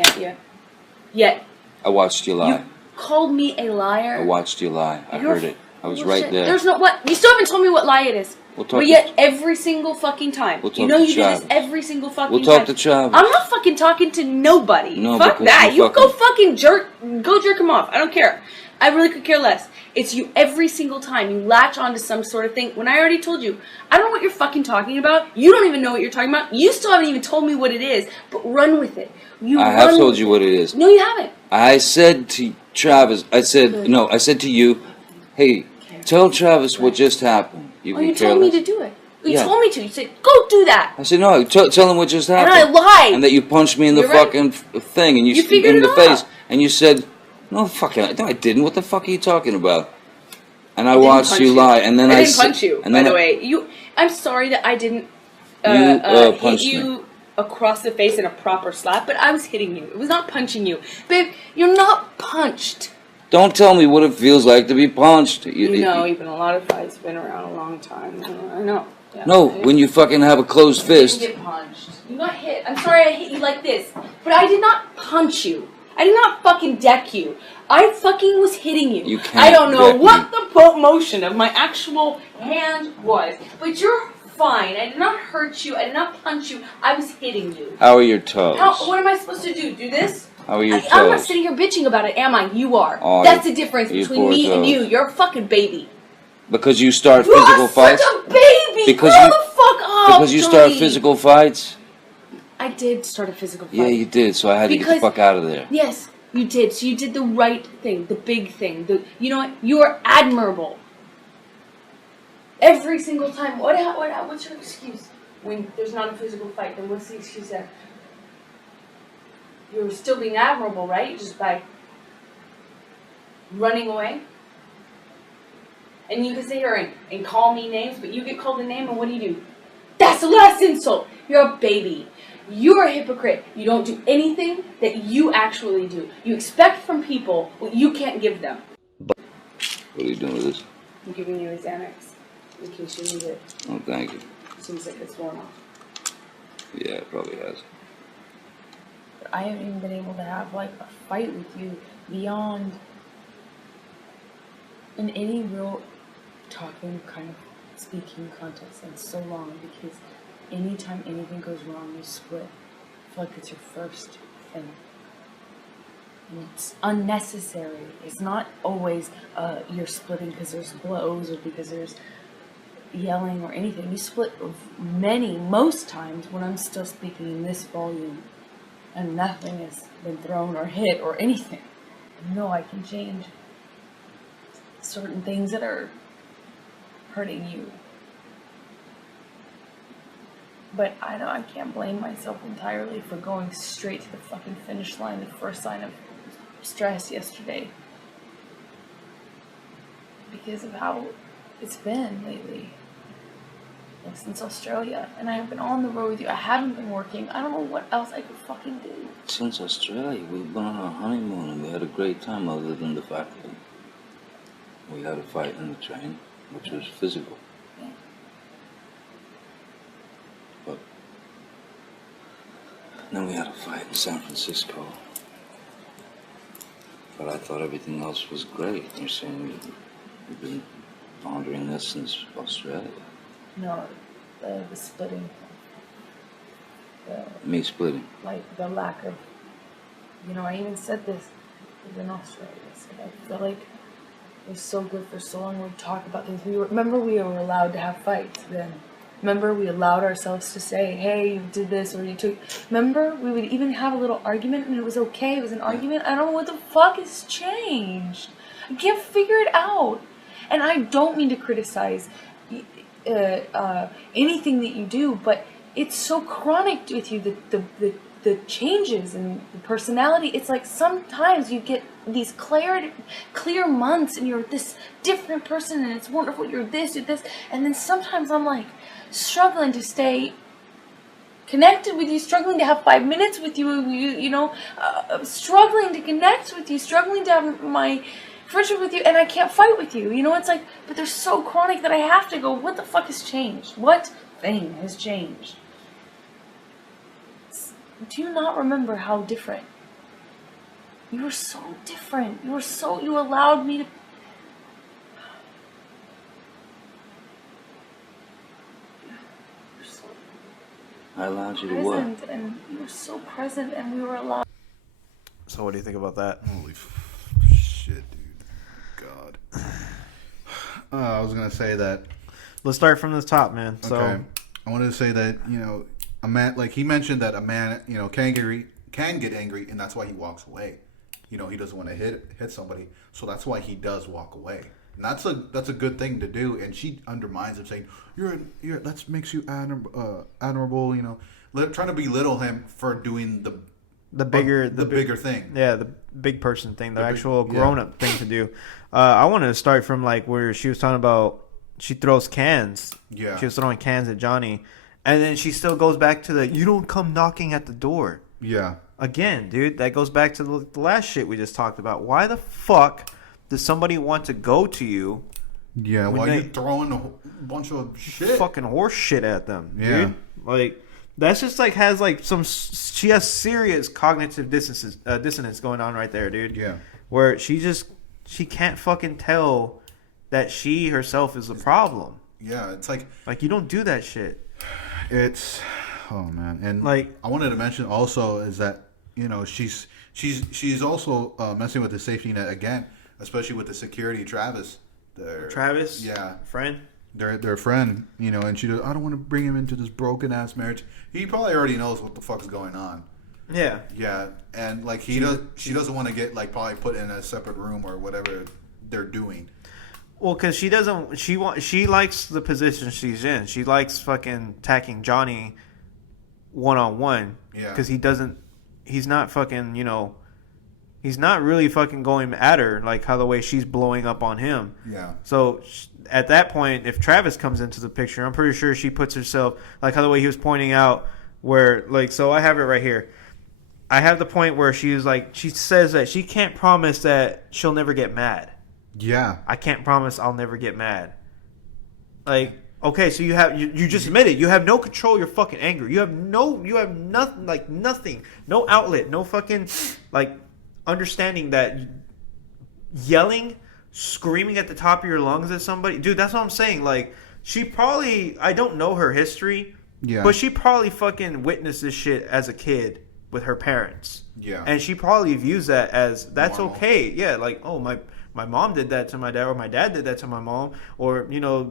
yet I watched you lie. you called me a liar. I watched you lie. I You're heard it. I was bullshit. right there. There's no what. You still haven't told me what lie it is. We'll talk But to- yet every single fucking time. We'll talk you know to you Travis. do this every single fucking We'll time. talk to Travis. I'm not fucking talking to nobody. No, Fuck because that. you You go fucking jerk him off. I don't care. I really could care less. It's you every single time. You latch onto some sort of thing. When I already told you, I don't know what you're fucking talking about. You don't even know what you're talking about. You still haven't even told me what it is. But run with it. I have told you what it is. No, you haven't. I said to Travis, I said to you, hey, tell Travis what just happened. You Oh, can you care told me less. to do it. You Yeah. told me to. You said, go do that. I said, no, tell him what just And happened. I lied. And that you punched me in the You're right. fucking thing. And You you figured in it the out. face. And you said, no, fucking, no, I didn't. What the fuck are you talking about? And I didn't watched punch you lie. And then I I didn't punch you, and by then the way. I'm sorry that I didn't punched hit you me. across the face in a proper slap, but I was hitting you. It was not punching you. Babe, you're not punched. Don't tell me what it feels like to be punched. You know, you've been a lot of fights, been around a long time. I know. Yeah. No, when you fucking have a closed You didn't fist. get punched. You got hit. I'm sorry I hit you like this, but I did not punch you. I did not fucking deck you. I fucking was hitting you. You can't I don't know deck what me. the motion of my actual hand was, but you're fine. I did not hurt you. I did not punch you. I was hitting you. How are your toes? What am I supposed to do? Do this? How are your I'm not toes? sitting here bitching about it, am I? You are. Oh, That's you- the difference you between poor me and toes. you. You're a fucking baby. Because you start You physical are fights? such a baby. Because Grow you- the fuck up. Because you start Johnny. physical fights? I did start a physical fight. Yeah, you did, so I had to get the Because- fuck out of there. Yes, you did. So you did the right thing, the big thing. You know what? You are admirable. Every single time. What's your excuse when there's not a physical fight? Then what's the excuse there? You're still being admirable, right? Just by running away. And you can sit here and call me names, but you get called a name, and what do? That's the last insult. You're a baby. You're a hypocrite. You don't do anything that you actually do. You expect from people what you can't give them. What are you doing with this? I'm giving you a Xanax in case you need it. Oh, thank you. Seems like it's worn off. Yeah, it probably has. But I haven't even been able to have like a fight with you beyond in any real talking kind of speaking context in so long, because anytime anything goes wrong, you split. I feel like it's your first thing. And it's unnecessary. It's not always you're splitting because there's blows or because there's yelling or anything. You split most times when I'm still speaking in this volume and nothing has been thrown or hit or anything. I know I can change certain things that are hurting you. But I know I can't blame myself entirely for going straight to the fucking finish line, the first sign of stress yesterday. Because of how it's been lately. Like since Australia. And I have been on the road with you. I haven't been working. I don't know what else I could fucking do. Since Australia, we've been on our honeymoon and we had a great time, other than the fact that we had a fight in the train, which was physical. Yeah. But then we had a fight in San Francisco. But I thought everything else was great. You're saying you've been pondering this since Australia. No, the splitting. Me splitting. Like the lack of, I even said this in Australia. So I feel like it was so good for so long. We'd talk about things. Remember we were allowed to have fights then. Remember we allowed ourselves to say, hey, you did this or you took. Remember we would even have a little argument and it was okay. It was an argument. I don't know what the fuck has changed. I can't figure it out. And I don't mean to criticize anything that you do, but it's so chronic with you, the changes and the personality. It's like sometimes you get these clear months and you're this different person and it's wonderful, you're this, and then sometimes I'm like struggling to stay connected with you, struggling to have 5 minutes with you, struggling to connect with you, struggling to have my friendship with you, and I can't fight with you. It's like, but they're so chronic that I have to go, what the fuck has changed? What thing has changed? Do you not remember how different? You were so different. You allowed me to... I allowed you to what? And you were so present, and we were allowed... So what do you think about that? Holy shit, dude. God. I was going to say that... Let's start from the top, man. Okay. So I wanted to say that, a man, like he mentioned that a man, can get angry, and that's why he walks away. He doesn't want to hit somebody, so that's why he does walk away. And that's a good thing to do. And she undermines him, saying, "You're that makes you admirable." Trying to belittle him for doing the bigger thing. Yeah, the big person thing, the actual grown up thing to do. I wanted to start from like where she was talking about she throws cans. Yeah, she was throwing cans at Johnny, and then she still goes back to you don't come knocking at the door. Yeah. Again, dude, that goes back to the last shit we just talked about. Why the fuck does somebody want to go to you? Yeah, why are you throwing a bunch of shit? Fucking horse shit at them, yeah. Dude. Like, that's just like has like she has serious cognitive dissonance going on right there, dude. Yeah. Where she can't fucking tell that she herself is the problem. Yeah, it's like you don't do that shit. It's, oh man. And like, I wanted to mention also is that, she's also messing with the safety net again, especially with the security Travis. Travis? Yeah. Friend? Their friend, and she goes, I don't want to bring him into this broken ass marriage. He probably already knows what the fuck's going on. Yeah. Yeah. And like she doesn't want to get like probably put in a separate room or whatever they're doing. Well, because she likes the position she's in. She likes fucking attacking Johnny one-on-one. Yeah. Because he's not fucking, he's not really fucking going at her like how the way she's blowing up on him. Yeah. So at that point, if Travis comes into the picture, I'm pretty sure she puts herself like how the way he was pointing out where like, so I have it right here. I have the point where she says that she can't promise that she'll never get mad. Yeah. I can't promise I'll never get mad. Like, okay, so you just admitted you have no control of your fucking anger. You have nothing, like nothing, no outlet, no fucking like understanding that yelling, screaming at the top of your lungs at somebody, dude. That's what I'm saying. Like, she probably, I don't know her history, but she probably fucking witnessed this shit as a kid with her parents. Yeah, and she probably views that as that's normal. Okay. Yeah, like, oh, my mom did that to my dad, or my dad did that to my mom, or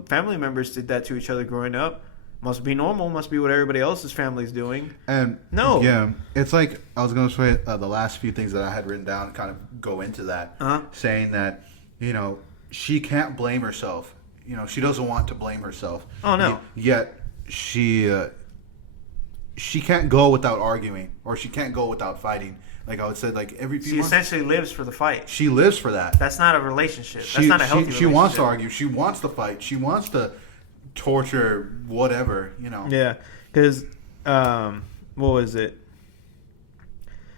family members did that to each other growing up. Must be normal. Must be what everybody else's family's doing. And no, yeah, it's like I was going to say the last few things that I had written down kind of go into that, saying that she can't blame herself. She doesn't want to blame herself. Oh no. Yet she can't go without arguing, or she can't go without fighting. Like I would say, like every few months, essentially lives for the fight. She lives for that. That's not a relationship. That's not a healthy relationship. She wants to argue. She wants to fight. She wants to torture, whatever, Yeah, because what was it?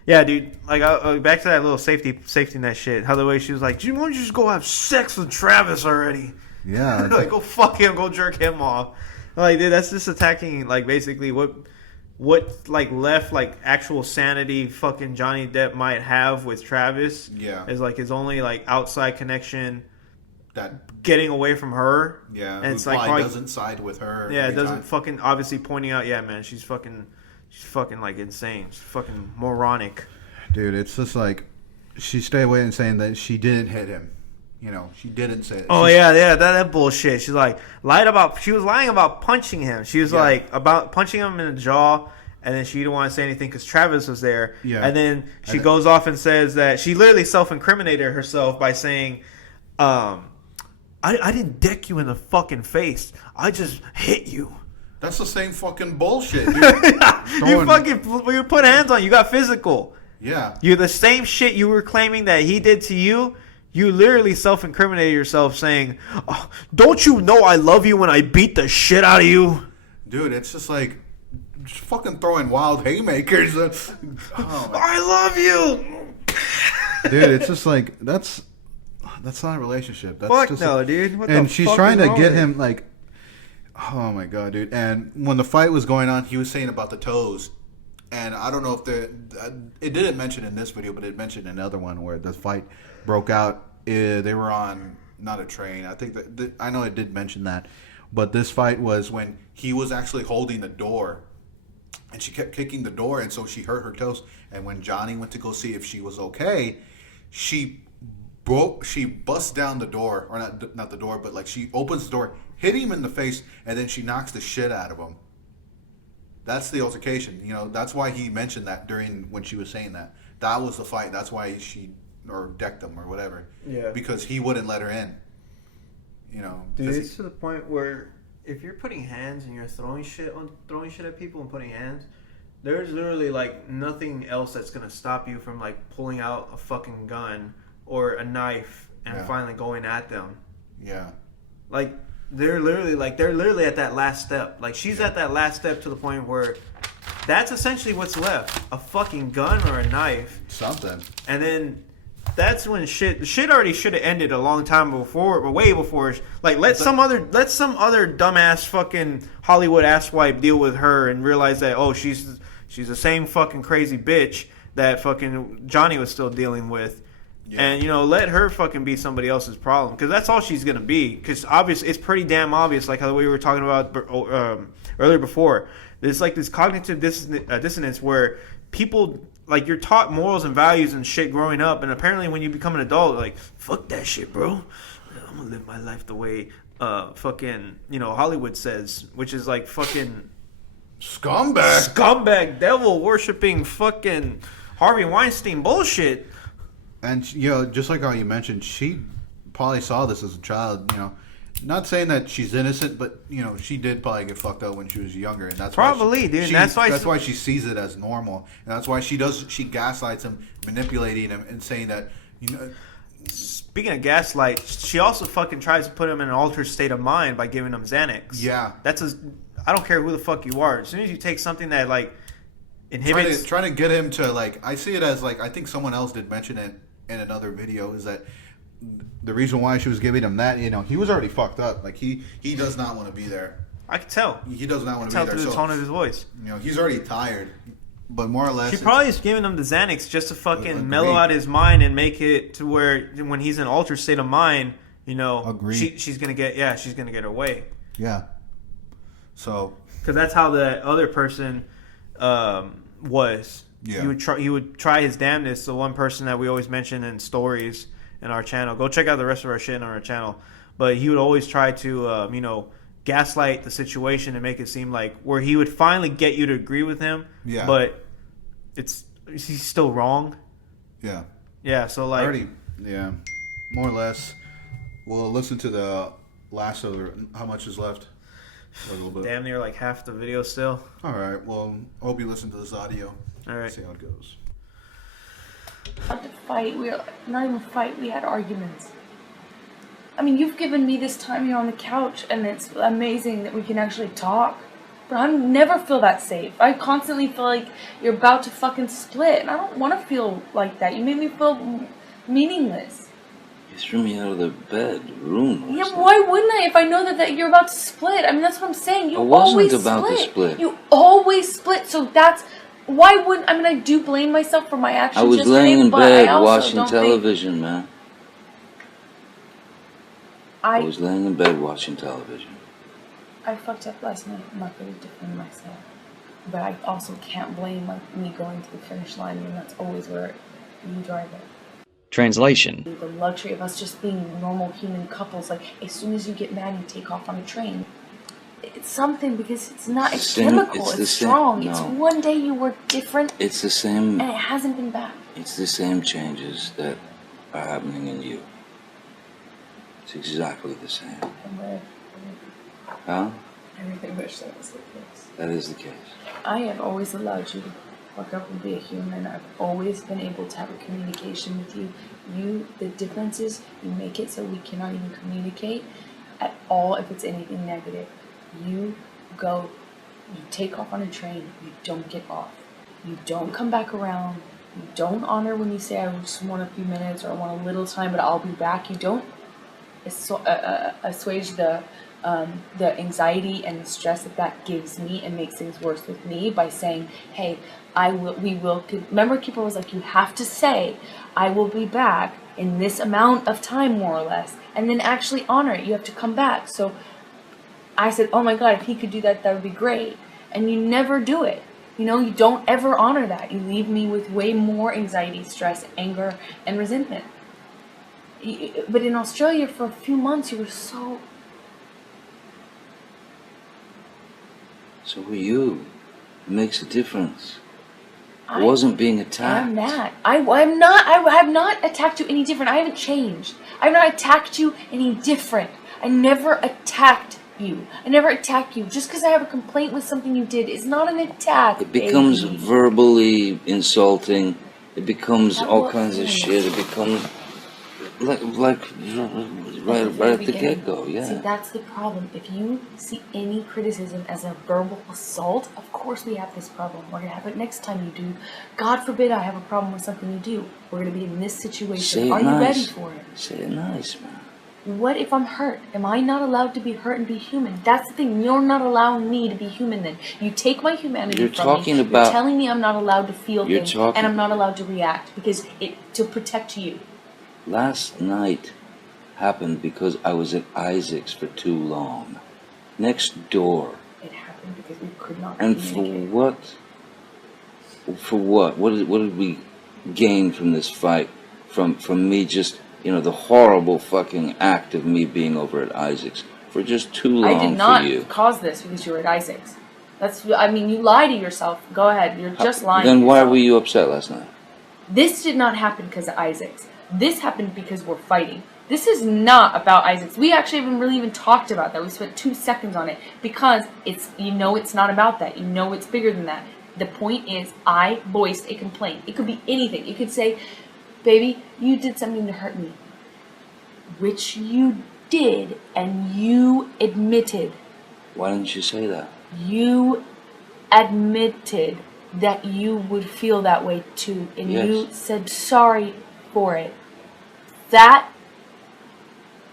Yeah, dude. Like, back to that little safety net shit. How the way she was like, "Why don't you just go have sex with Travis already?" Yeah, like, go fuck him, go jerk him off. Like, dude, that's just attacking, like, basically what like left like actual sanity fucking Johnny Depp might have with Travis. Yeah, is like his only like outside connection. That getting away from her. Yeah, and it's like probably doesn't side with her. Yeah, it doesn't fucking obviously pointing out. Yeah, man, she's fucking like insane. She's fucking moronic. Dude, it's just like she stayed away and saying that she didn't hit him. She didn't say it. Oh yeah, that bullshit. She's like she was lying about punching him. She was like about punching him in the jaw, and then she didn't want to say anything because Travis was there. Yeah, and then she goes off and says that she literally self-incriminated herself by saying, I didn't deck you in the fucking face. I just hit you. That's the same fucking bullshit, dude. You put hands on you. Got physical. Yeah. You're the same shit you were claiming that he did to you. You literally self-incriminated yourself saying, oh, don't you know I love you when I beat the shit out of you? Dude, it's just like just fucking throwing wild haymakers. I love you. Dude, it's just like that's not a relationship. That's Fuck just no, dude. What and the she's fuck trying is to wrong get with him like, oh my god, dude. And when the fight was going on, he was saying about the toes. And I don't know if it didn't mention in this video, but it mentioned in another one where the fight broke out. They were on not a train. I think that I know it did mention that, but this fight was when he was actually holding the door, and she kept kicking the door, and so she hurt her toes. And when Johnny went to go see if she was okay, she busts down the door, or not the door, but like she opens the door, hit him in the face, and then she knocks the shit out of him. That's the altercation. That's why he mentioned that when she was saying that. That was the fight. That's why she decked him or whatever. Yeah. Because he wouldn't let her in. Dude, it's to the point where if you're putting hands and you're throwing shit at people and putting hands, there's literally like nothing else that's gonna stop you from like pulling out a fucking gun or a knife and finally going at them. Yeah. Like they're literally at that last step. Like she's at that last step to the point where that's essentially what's left. A fucking gun or a knife. Something. And then that's when shit already should have ended a long time before, or way before. Like let some other dumbass fucking Hollywood asswipe deal with her and realize that she's the same fucking crazy bitch that fucking Johnny was still dealing with. Yeah. And let her fucking be somebody else's problem, because that's all she's gonna be. Because obviously, it's pretty damn obvious, like how we were talking about earlier before. There's like this cognitive dissonance where people, like, you're taught morals and values and shit growing up, and apparently when you become an adult, like, fuck that shit, bro. I'm gonna live my life the way fucking Hollywood says, which is like fucking scumbag, devil worshipping fucking Harvey Weinstein bullshit. And just like how you mentioned, she probably saw this as a child. not saying that she's innocent, but you know, she did probably get fucked up when she was younger, and that's Probably, why dude. That's why she sees it as normal, and that's why she gaslights him, manipulating him, and saying that, you know. Speaking of gaslight, she also fucking tries to put him in an altered state of mind by giving him Xanax. Yeah, I don't care who the fuck you are. As soon as you take something that like inhibits, trying to get him to like, I see it as like, I think someone else did mention it in another video, is that the reason why she was giving him that, you know, he was already fucked up. Like he does not want to be there. I can tell. He does not want to Tell be there. through the tone of his voice. You know, he's already tired. But more or less, She probably is giving him the Xanax just to fucking mellow out his mind and make it to where when he's in an altered state of mind, you know, she's gonna get her way. Yeah. So. Because that's how the other person was. Yeah. He would try his damnedest. The one person that we always mention in stories in our channel. Go check out the rest of our shit on our channel. But he would always try to, you know, gaslight the situation and make it seem like where he would finally get you to agree with him. Yeah. But he's still wrong. Yeah. Yeah. So like. Yeah. More or less. We'll listen to the last of how much is left. A little bit. Damn near like half the video still. All right. Well, I hope you listen to this audio. All right. See how it goes. Not to fight. We were not even fight. We had arguments. I mean, you've given me this time here on the couch, and it's amazing that we can actually talk. But I never feel that safe. I constantly feel like you're about to fucking split, and I don't want to feel like that. You made me feel meaningless. You threw me out of the bedroom. Yeah, why wouldn't I if I know that you're about to split? I mean, that's what I'm saying. You I wasn't always about split. to split. You always split, so that's... Why wouldn't... I mean, I do blame myself for my actions. I was yesterday, laying in but bed I also watching don't television, man. I was laying in bed watching television. I fucked up last night. I'm not going to defend myself. But I also can't blame me going to the finish line, and that's always where you drive it. Translation. The luxury of us just being normal human couples, like as soon as you get mad, you take off on a train. It's something because it's not, it's chemical, it's strong. No. It's one day you were different. It's the same. And it hasn't been back. It's the same changes that are happening in you. It's exactly the same. Huh? I really wish that was the case. That is the case. I have always allowed you to fuck up and be a human. I've always been able to have a communication with you. The difference is you make it so we cannot even communicate at all if it's anything negative. You go, you take off on a train, you don't get off. You don't come back around. You don't honor when you say, I just want a few minutes or I want a little time, but I'll be back. You don't assuage the anxiety and the stress that gives me and makes things worse with me by saying, hey, we will, remember Keeper was like, you have to say, I will be back in this amount of time, more or less, and then actually honor it. You have to come back. So I said, oh my God, if he could do that, that would be great. And you never do it. You know, you don't ever honor that. You leave me with way more anxiety, stress, anger, and resentment. But in Australia, for a few months, you were so... So were you. It makes a difference. I wasn't being attacked. I'm not. I have not attacked you any different. I haven't changed. I have not attacked you any different. I never attacked you. I never attack you. Just because I have a complaint with something you did is not an attack. It becomes verbally insulting. It becomes all kinds of shit. It becomes like right at the get-go, yeah. See, that's the problem. If you see any criticism as a verbal assault, of course we have this problem. We're going to have it next time you do. God forbid I have a problem with something you do. We're going to be in this situation. Are you ready for it? Say it nice, man. What if I'm hurt? Am I not allowed to be hurt and be human? That's the thing. You're not allowing me to be human then. You take my humanity from me. You're telling me I'm not allowed to feel things and I'm not allowed to react because to protect you. Last night happened because I was at Isaac's for too long. Next door. It happened because we could not communicate. And for what? What did we gain from this fight? From me just... You know, the horrible fucking act of me being over at Isaac's for just too long for you. I did not cause this because you were at Isaac's. You lie to yourself. Go ahead. You're just lying. Then why were you upset last night? This did not happen because of Isaac's. This happened because we're fighting. This is not about Isaacs. We actually haven't really even talked about that. We spent 2 seconds on it because it's, you know, it's not about that. You know, it's bigger than that. The point is, I voiced a complaint. It could be anything. You could say, baby, you did something to hurt me. Which you did, and you admitted. Why didn't you say that? You admitted that you would feel that way too. And Yes. you said sorry for it. That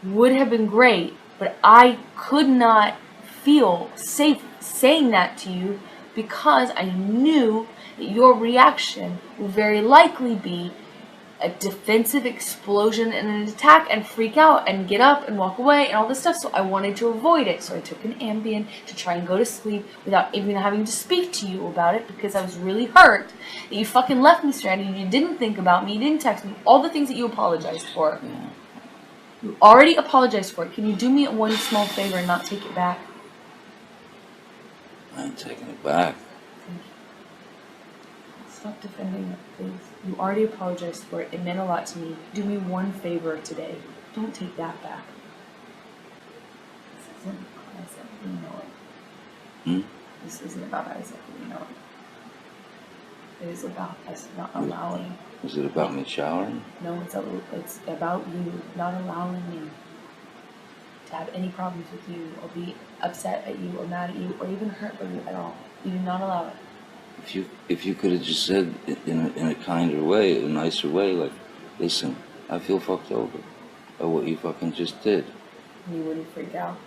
would have been great, but I could not feel safe saying that to you because I knew that your reaction would very likely be a defensive explosion and an attack and freak out and get up and walk away and all this stuff. So I wanted to avoid it. So I took an Ambien to try and go to sleep without even having to speak to you about it because I was really hurt that you fucking left me stranded. You didn't think about me. You didn't text me. All the things that you apologized for. Yeah. You already apologized for it. Can you do me one small favor and not take it back? I ain't taking it back. Stop defending it, please. You already apologized for it. It meant a lot to me. Do me one favor today. Don't take that back. This isn't about Isaac. You know it. This isn't about Isaac. You know it. It is about us not allowing. Is it about me showering? No, it's about you not allowing me to have any problems with you or be upset at you or mad at you or even hurt by you at all. You do not allow it. If you could have just said in a kinder way, a nicer way, like, listen, I feel fucked over by what you fucking just did. You wouldn't freak out.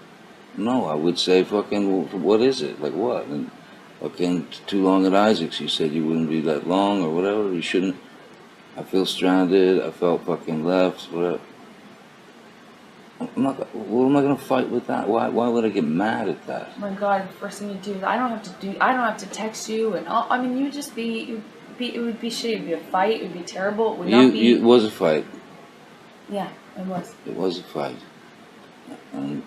No, I would say fucking, what is it? Like what? And fucking too long at Isaac's, you said you wouldn't be that long or whatever. You shouldn't. I feel stranded. I felt fucking left. Whatever. What am I gonna fight with that? Why would I get mad at that? Oh my God, the first thing you do is I don't have to text you and all, I mean you just it would be shitty. It would be a fight. It would be terrible. It would not be. It was a fight. Yeah, it was. It was a fight. And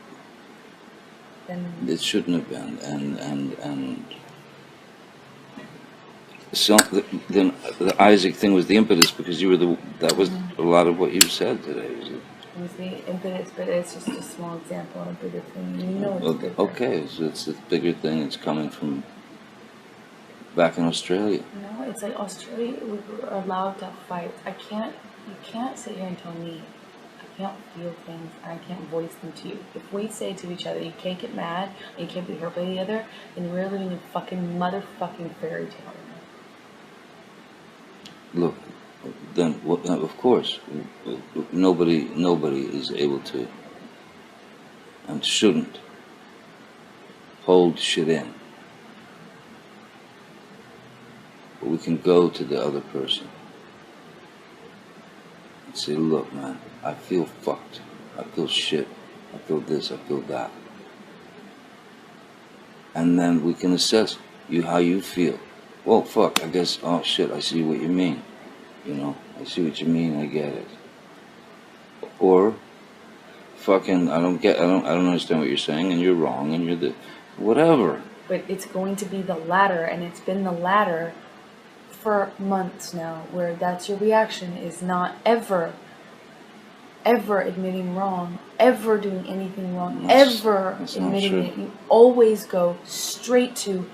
Then it shouldn't have been. And so then the Isaac thing was the impetus because that was a lot of what you said today. it was the impetus, but it's just a small example of a bigger thing. You know it's bigger. Okay, so it's a bigger thing. It's coming from back in Australia. No, it's like Australia. We were allowed to fight. You can't sit here and tell me I can't feel things and I can't voice them to you. If we say to each other, you can't get mad and you can't be hurt by the other, then we're living in a fucking motherfucking fairy tale. Look, then of course, nobody is able to and shouldn't hold shit in. But we can go to the other person and say, look, man, I feel fucked. I feel shit. I feel this. I feel that. And then we can assess how you feel. Well, fuck, I guess, oh shit, I see what you mean. You know, I see what you mean, I get it. Or, fucking, I don't understand what you're saying, and you're wrong, and you're the, whatever. But it's going to be the latter, and it's been the latter for months now, where that's your reaction, is not ever admitting wrong, ever doing anything wrong, ever admitting it. You always go straight to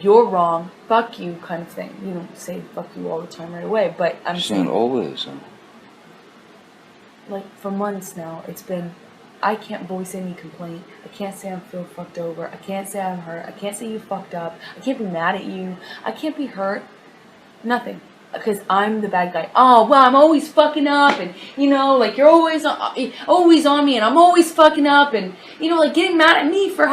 you're wrong, fuck you kind of thing. You don't say fuck you all the time right away, but I'm saying always. Like for months now, it's been, I can't voice any complaint. I can't say I feel fucked over. I can't say I'm hurt. I can't say you fucked up. I can't be mad at you. I can't be hurt. Nothing. Because I'm the bad guy. Oh, well, I'm always fucking up, and, you know, like, you're always on me, and I'm always fucking up, and, you know, like, getting mad at me for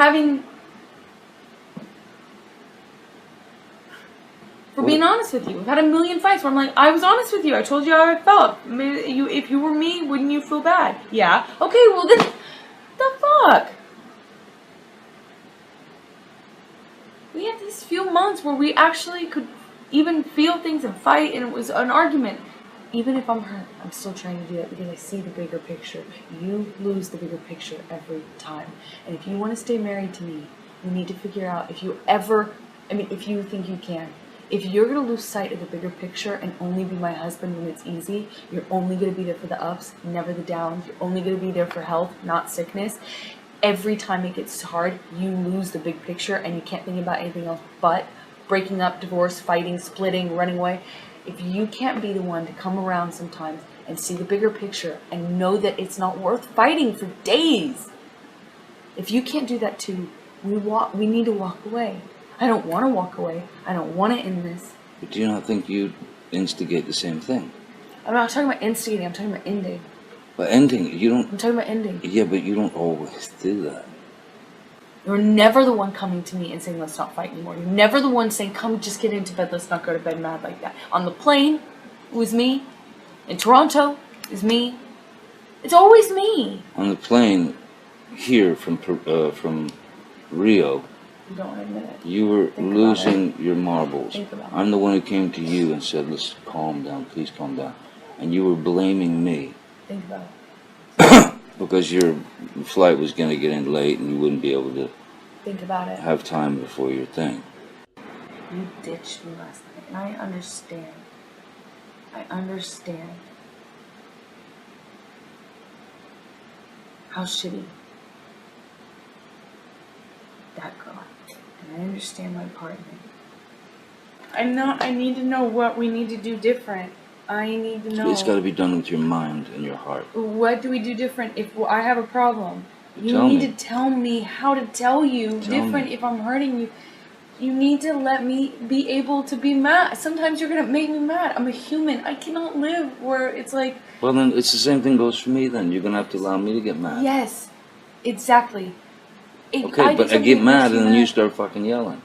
being honest with you. We've had a million fights where I'm like, I was honest with you. I told you how I felt. If you were me, wouldn't you feel bad? Yeah. Okay, well then, the fuck? We had these few months where we actually could even feel things and fight, and it was an argument. Even if I'm hurt, I'm still trying to do that because I see the bigger picture. You lose the bigger picture every time. And if you want to stay married to me, you need to figure out if you think you can. If you're gonna lose sight of the bigger picture and only be my husband when it's easy, you're only gonna be there for the ups, never the downs. You're only gonna be there for health, not sickness. Every time it gets hard, you lose the big picture and you can't think about anything else but breaking up, divorce, fighting, splitting, running away. If you can't be the one to come around sometimes and see the bigger picture and know that it's not worth fighting for days, if you can't do that too, we need to walk away. I don't want to walk away. I don't want to end this. But do you not think you'd instigate the same thing? I'm not talking about instigating. I'm talking about ending. But ending, you don't... I'm talking about ending. Yeah, but you don't always do that. You're never the one coming to me and saying, let's not fight anymore. You're never the one saying, come, just get into bed. Let's not go to bed mad like that. On the plane, it was me. In Toronto, it was me. It's always me. On the plane here from Rio, You don't want to admit it. you were Think about losing your marbles. Think about I'm the one who came to you and said, let's calm down, please calm down. And you were blaming me Think about it. because your flight was going to get in late and you wouldn't be able to Think about it. have time before your thing. You ditched me last night, and I understand. I understand how shitty that got, and I understand my part in it. I need to know what we need to do different. I need to know. It's got to be done with your mind and your heart. What do we do different if I have a problem? You Tell need me. to tell me how to tell you different if I'm hurting you. You need to let me be able to be mad. Sometimes you're going to make me mad. I'm a human. I cannot live where it's like... Well, then it's the same thing goes for me then. You're going to have to allow me to get mad. Yes, exactly. Okay, but I get mad and then you start fucking yelling.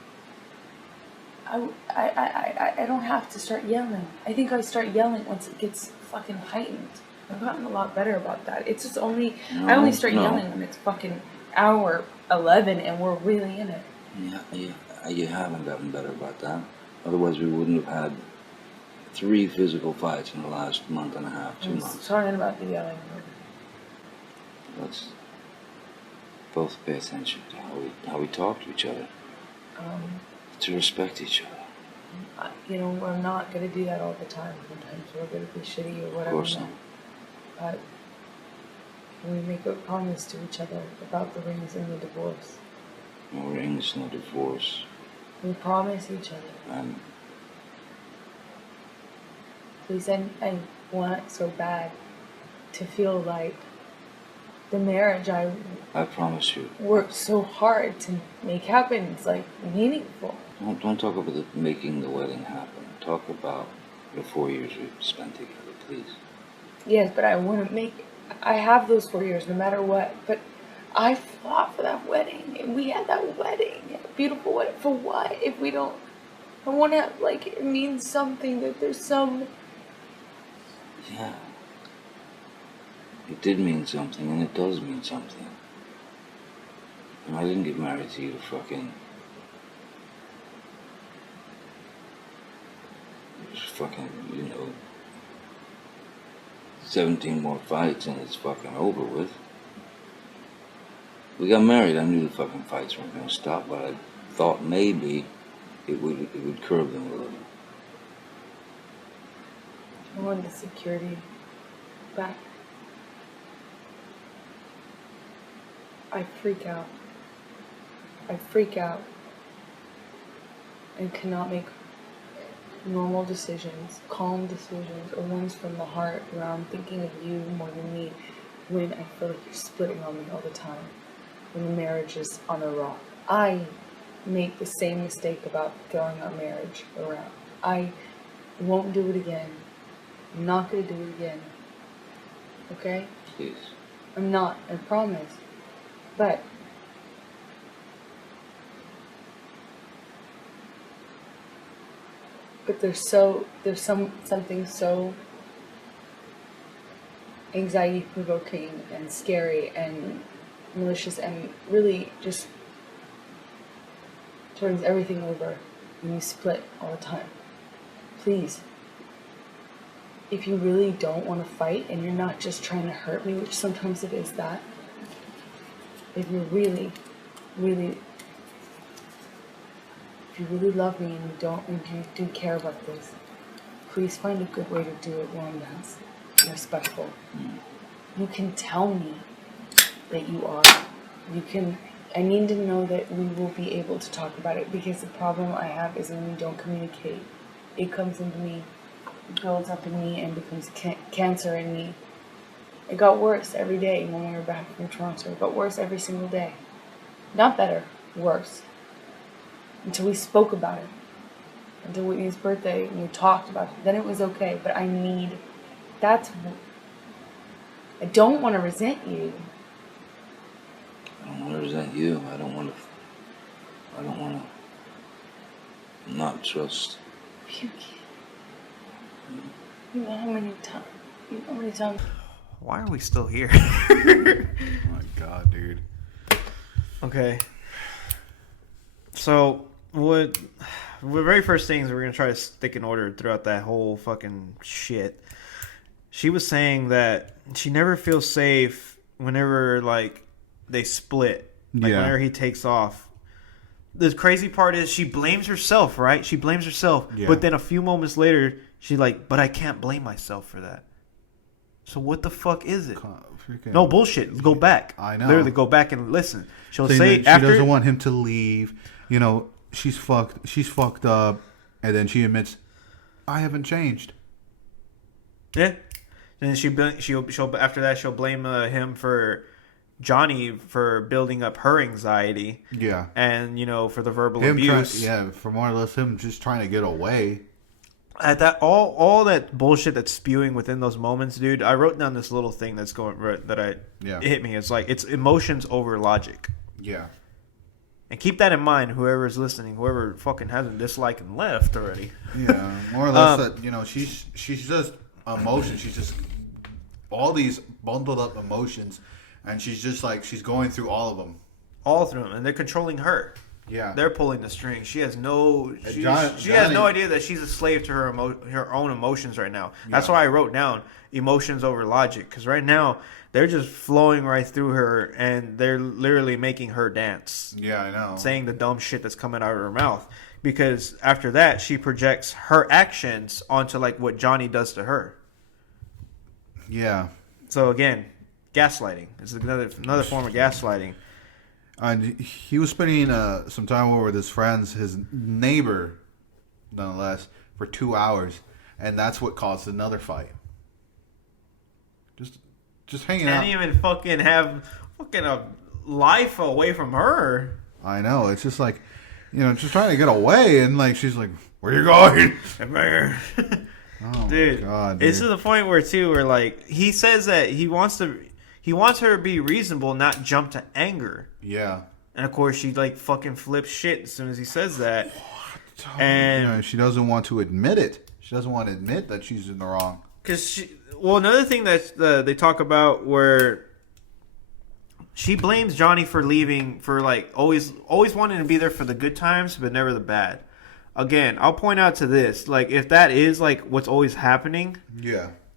I don't have to start yelling. I think I start yelling once it gets fucking heightened. I've gotten a lot better about that. It's just only... I only start yelling when it's fucking hour 11 and we're really in it. Yeah, you haven't gotten better about that. Otherwise, we wouldn't have had 3 physical fights in the last month and a half, 2 I'm months. talking about the yelling. Let's both pay attention to how we talk to each other, to respect each other. We're not going to do that all the time. Sometimes we're going to be shitty or whatever. Of course not. But we make a promise to each other about the rings and the divorce. No rings, no divorce. We promise each other. And Please, I want so bad to feel like the marriage I promise you. worked so hard to make happen is like meaningful. Don't talk about making the wedding happen. Talk about the 4 years we've spent together, please. Yes, but I want to I have those 4 years no matter what, but I fought for that wedding, and we had that wedding, a beautiful wedding. For what? If we don't, I want to, it means something, that there's some... Yeah. It did mean something, and it does mean something. And I didn't get married to you to fucking... Just fucking, 17 more fights and it's fucking over with. We got married, I knew the fucking fights weren't gonna stop, but I thought maybe it would curb them a little. I want the security back. I freak out. And cannot make normal decisions, calm decisions, or ones from the heart where I'm thinking of you more than me, when I feel like you're splitting on me all the time, when the marriage is on a rock. I make the same mistake about throwing our marriage around. I won't do it again. I'm not going to do it again. Okay? Please. I'm not, I promise. But there's something so anxiety provoking and scary and malicious and really just turns everything over when you split all the time. Please, if you really don't want to fight and you're not just trying to hurt me, which sometimes it is that, if you're really, really if you really love me and you do care about this, please find a good way to do it, one that's respectful. You can tell me that you are. I need to know that we will be able to talk about it, because the problem I have is when we don't communicate, it comes into me, builds up in me, and becomes cancer in me. It got worse every day when we were back from Toronto. It got worse every single day. Not better, worse. Until we spoke about it. Until Whitney's birthday and we talked about it. Then it was okay, but I don't want to resent you. I don't want to resent you. I don't want to not trust. You know how many times. Why are we still here? Oh my god, dude. Okay. So, the very first things we're going to try to stick in order throughout that whole fucking shit. She was saying that she never feels safe whenever, like, they split. Like, whenever he takes off. The crazy part is she blames herself, right? She blames herself. Yeah. But then a few moments later, she's like, but I can't blame myself for that. So what the fuck is it? No bullshit. Go back. I know. Literally, go back and listen. She'll saying say she after doesn't want him to leave. You know, she's fucked up, and then she admits, I haven't changed. Yeah. And she'll after that she'll blame him for Johnny for building up her anxiety. Yeah. And for the verbal abuse. For more or less him just trying to get away. At that all that bullshit that's spewing within those moments, dude. I wrote down this little thing that's it hit me. It's like it's emotions over logic. Yeah. And keep that in mind, whoever's listening, whoever fucking hasn't disliked and left already. Yeah, more or less that she's just emotions. She's just all these bundled up emotions, and she's just like she's going through all of them. All through them, and they're controlling her. Yeah, they're pulling the string. She has no. She has no idea that she's a slave to her own emotions right now. That's why I wrote down emotions over logic, because right now they're just flowing right through her, and they're literally making her dance. Yeah, I know. Saying the dumb shit that's coming out of her mouth, because after that she projects her actions onto like what Johnny does to her. Yeah. So again, gaslighting. It's another form of gaslighting. And he was spending some time over with his friends, his neighbor, nonetheless, for 2 hours, and that's what caused another fight. Just hanging out. Can't even fucking have a life away from her. I know. It's just like, just trying to get away, and like she's like, "Where you going?" Oh, dude, God, dude. It's to the point where like he says that he wants her to be reasonable, not jump to anger. Yeah. And of course she like fucking flips shit as soon as he says that. What? And she doesn't want to admit it. She doesn't want to admit that she's in the wrong. Another thing that they talk about where she blames Johnny for leaving, for like always wanting to be there for the good times but never the bad. Again, I'll point out to this, like if that is like what's always happening,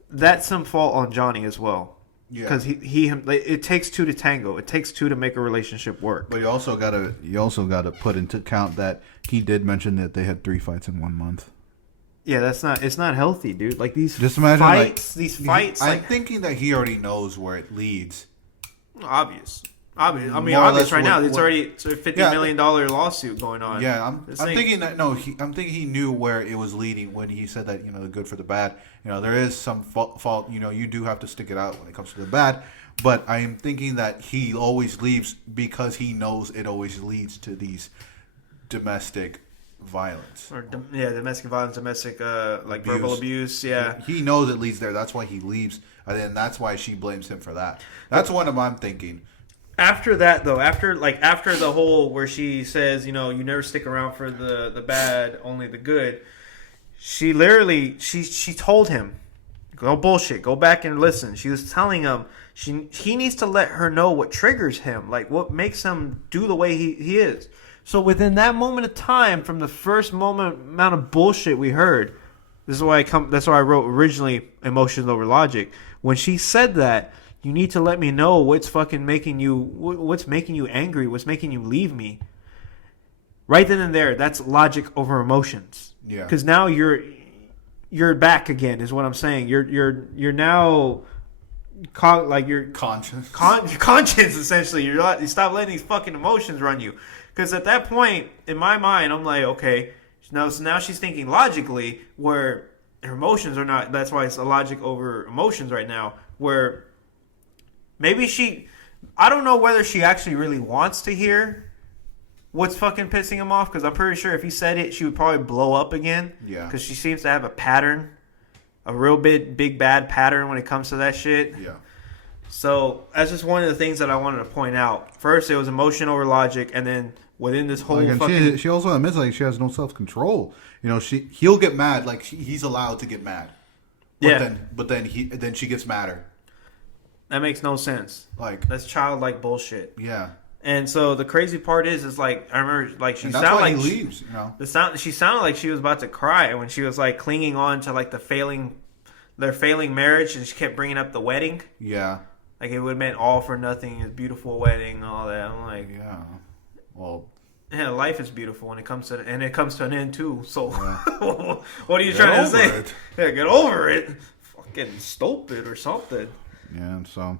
that's some fault on Johnny as well. Yeah, because it takes two to tango. It takes two to make a relationship work. But you also gotta put into account that he did mention that they had 3 fights in 1 month. Yeah, it's not healthy, dude. Like these just imagine these fights. I'm thinking that he already knows where it leads. Obvious. I mean, obvious right now. It's already a $50 million lawsuit going on. Yeah, I'm thinking that I'm thinking he knew where it was leading when he said that the good for the bad. There is some fault. You do have to stick it out when it comes to the bad. But I am thinking that he always leaves because he knows it always leads to these domestic violence. Domestic violence, domestic like abuse. Verbal abuse. Yeah, he knows it leads there. That's why he leaves, and then that's why she blames him for that. That's what I'm thinking. After that, though, after the whole where she says, you never stick around for the bad, only the good. She literally, she told him, go bullshit, go back and listen. She was telling him he needs to let her know what triggers him, like what makes him do the way he is. So within that moment of time, from the first amount of bullshit we heard, that's why I wrote originally emotions over logic. When she said that, you need to let me know what's making you angry, what's making you leave me. right then and there, that's logic over emotions. Yeah. Because now you're back again, is what I'm saying. You're now like you're Conscious. your conscience essentially. You stop letting these fucking emotions run you. Because at that point, in my mind, I'm like, okay, so now she's thinking logically, where her emotions are not. That's why it's a logic over emotions right now. Where maybe I don't know whether she actually really wants to hear what's fucking pissing him off. Because I'm pretty sure if he said it, she would probably blow up again. Yeah. Because she seems to have a pattern, a real big bad pattern when it comes to that shit. Yeah. So that's just one of the things that I wanted to point out. First, it was emotion over logic, and then within this whole Like, fucking... she also admits like she has no self control. You know, he'll get mad. Like he's allowed to get mad. But then she gets madder. That makes no sense. Like That's childlike bullshit. yeah. And so the crazy part is like I remember like she And that's sounded why like he leaves. You know. she sounded like she was about to cry when she was like clinging on to like their failing marriage, and she kept bringing up the wedding. Yeah. Like it would have been all for nothing, a beautiful wedding and all that. I'm like, Yeah. Well. yeah, life is beautiful when it comes to and it comes to an end too. So Yeah. what are you Get trying to over say? it. Yeah, get over it. Fucking stupid or something. Yeah. So.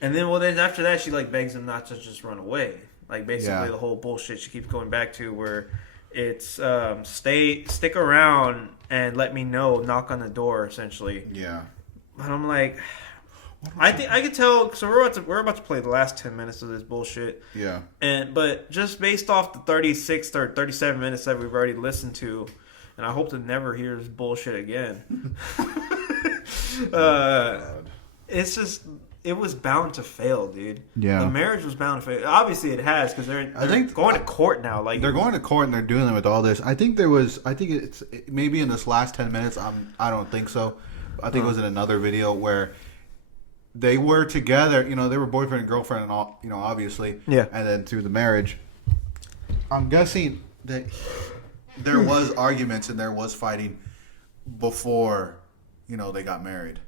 And then after that, she like begs him not to just run away. Like basically Yeah. the whole bullshit she keeps going back to, where it's stick around and let me know, knock on the door, essentially. Yeah. And I'm like, I think I could tell. So we're about to play the last 10 minutes of this bullshit. Yeah. But just based off the 36 or 37 minutes that we've already listened to, and I hope to never hear this bullshit again. It's just, it was bound to fail, dude. Yeah. The marriage was bound to fail. Obviously, it has, because they're think- going to court now. Like They're going to court and they're dealing with all this. I think it's maybe in this last 10 minutes. I don't think so. I think it was in another video where they were together. You know, they were boyfriend and girlfriend and all. You know, obviously. Yeah. And then through the marriage, I'm guessing that there was arguments and there was fighting before, you know, they got married.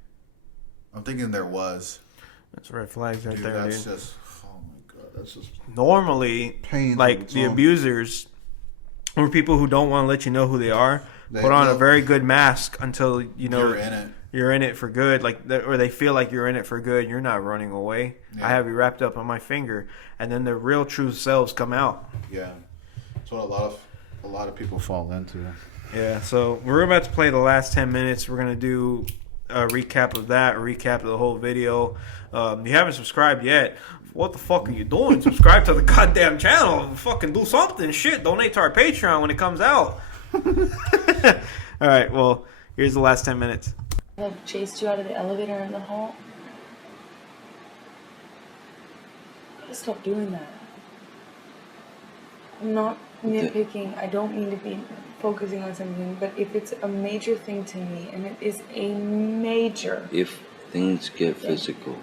I'm thinking there was. That's red flags right Dude, there, that's dude. just. Oh my god, that's just. Normally, Pain like on its the own. abusers or people who don't want to let you know who they are, They- put on a they'll- very good mask until you know You're in it. You're in it for good, or they feel like you're in it for good. You're not running away. Yeah. I have you wrapped up on my finger, and then their real true selves come out. Yeah, that's what a lot of people fall into. Yeah. So we're about to play the last 10 minutes. We're gonna do a recap of that, a recap of the whole video. You haven't subscribed yet. What the fuck are you doing? Subscribe to the goddamn channel. Fucking do something. Shit. Donate to our Patreon when it comes out. All right. Well, here's the last 10 minutes. Have chased you out of the elevator in the hall? Stop doing that. I'm not nitpicking. I don't mean to be focusing on something, but if it's a major thing to me, and it is a major... If things get physical,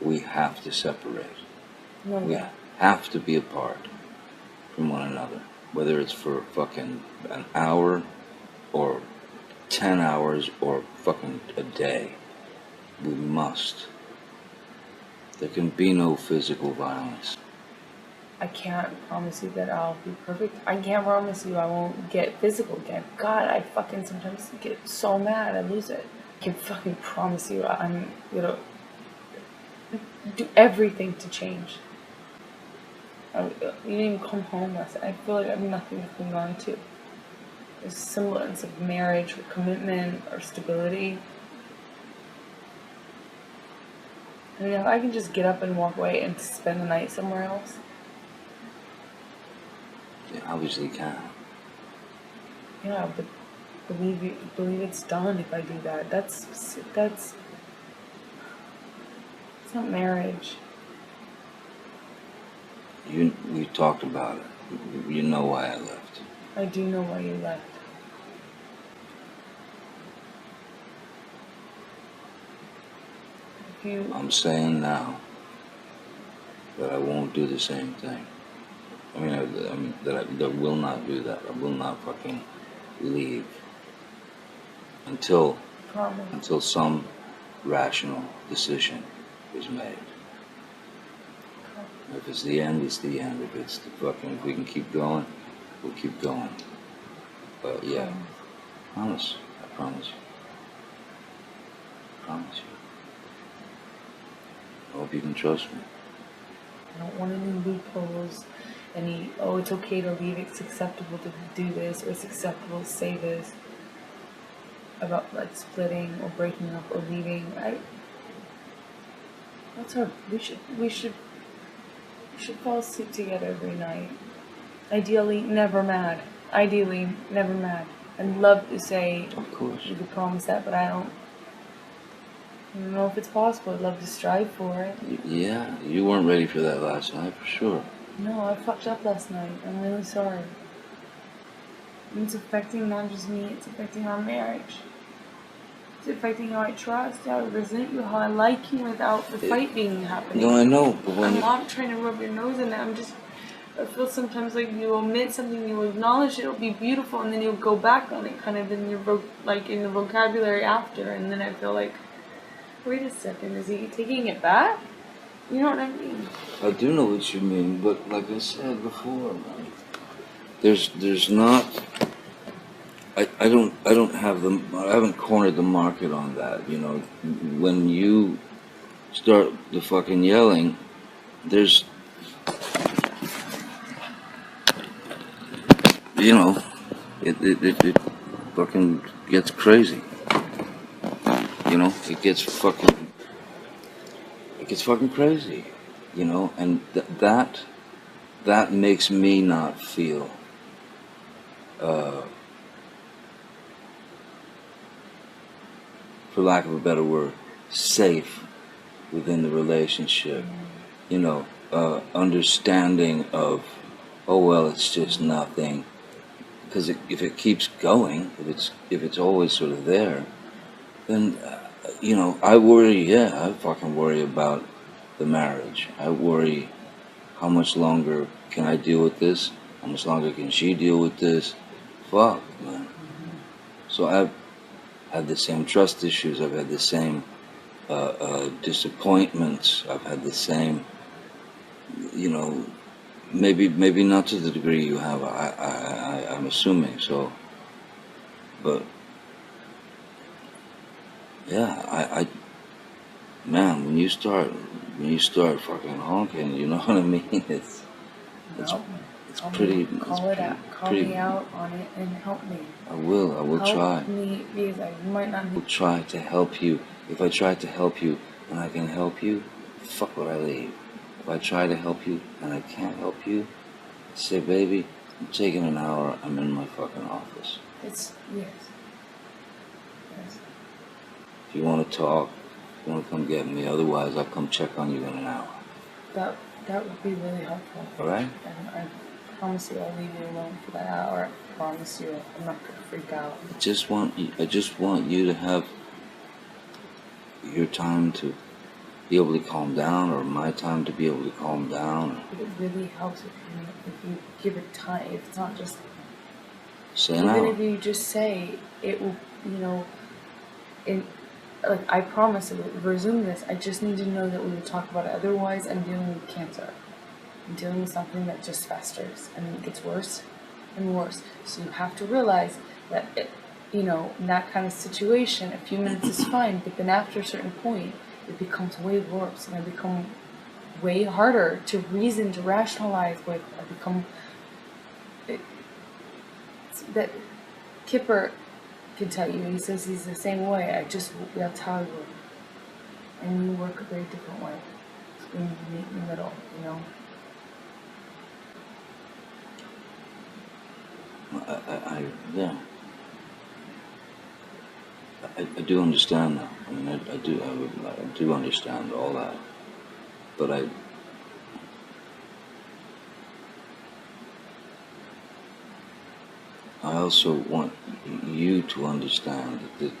we have to separate. No, We have to be apart from one another. Whether it's for fucking an hour or 10 hours or fucking a day. We must. There can be no physical violence. I can't promise you that I'll be perfect. I can't promise you I won't get physical again. God, I fucking sometimes get so mad I lose it. I can fucking promise you I'm gonna do everything to change. You didn't even come home last night. I feel like I have nothing to cling on to. There's a semblance of marriage or commitment or stability. I mean, if I can just get up and walk away and spend the night somewhere else. You obviously can. Yeah, but believe it's done if I do that. That's it's not marriage. We talked about it. You know why I left. I do know why you left. If you I'm saying now that I won't do the same thing. I mean, that I will not do that. I will not fucking leave until promise. some rational decision is made. If it's the end, it's the end. If it's the fucking, if we can keep going, we'll keep going. But yeah, promise. I promise you. I promise you. I hope you can trust me. I don't want any loopholes, any, oh, it's okay to leave, it's acceptable to do this, or it's acceptable to say this about like splitting or breaking up or leaving. That's our, we should fall asleep together every night. Ideally, never mad. Ideally, never mad. I'd love to say, Of course. you could promise that, but I don't know if it's possible. I'd love to strive for it. Yeah, you weren't ready for that last night, for sure. No, I fucked up last night. I'm really sorry. And it's affecting not just me, it's affecting our marriage. It's affecting how I trust, how I resent you, how I like you without the fight being happening. No, I know, but when I'm you... not trying to rub your nose in it. I feel sometimes like you omit something, you acknowledge it'll be beautiful, and then you'll go back on it, kind of in your in the vocabulary after, and then I feel like, wait a second, is he taking it back? You know what I mean? I do know what you mean, but like I said before, man, there's not... I don't have I haven't cornered the market on that, you know. When you start the fucking yelling, there's, you know, it fucking gets crazy. You know, it gets fucking crazy, you know, and that makes me not feel for lack of a better word, safe within the relationship. You know, understanding of, oh well, it's just nothing. Because if it keeps going, if it's always sort of there, then you know, I worry. Yeah, I fucking worry about the marriage. I worry, how much longer can I deal with this? How much longer can she deal with this? Fuck, man. So I've had the same trust issues. I've had the same disappointments. I've had the same, you know, maybe not to the degree you have. I'm assuming so, but yeah, man, when you start fucking honking, you know what I mean? It's pretty. Call it out. Call me out on it and help me. I will try. Help me, because I might not I will try to help you. If I try to help you and I can help you, fuck would I leave? If I try to help you and I can't help you, say, baby, I'm taking an hour. I'm in my fucking office. It's, yes. If you want to talk, you want to come get me. Otherwise, I'll come check on you in an hour. That would be really helpful. All right? And I promise you I'll leave you alone for that hour. I promise you I'm not going to freak out. I just want you to have your time to be able to calm down, or my time to be able to calm down. But it really helps if you give it time. If it's not just... Say an hour. Even if you just say, it will, you know, like, I promise I will resume this. I just need to know that we will talk about it. Otherwise, I'm dealing with cancer. I'm dealing with something that just festers and it gets worse and worse. So you have to realize that, you know, in that kind of situation, a few minutes is fine, but then after a certain point, it becomes way worse, and I become way harder to reason, to rationalize with. I become... that Kipper can tell you, he says he's the same way. That's how I work. And you work a very different way. We need to meet in the middle, you know? I do understand that. I mean, I do understand all that. But I also want you to understand that,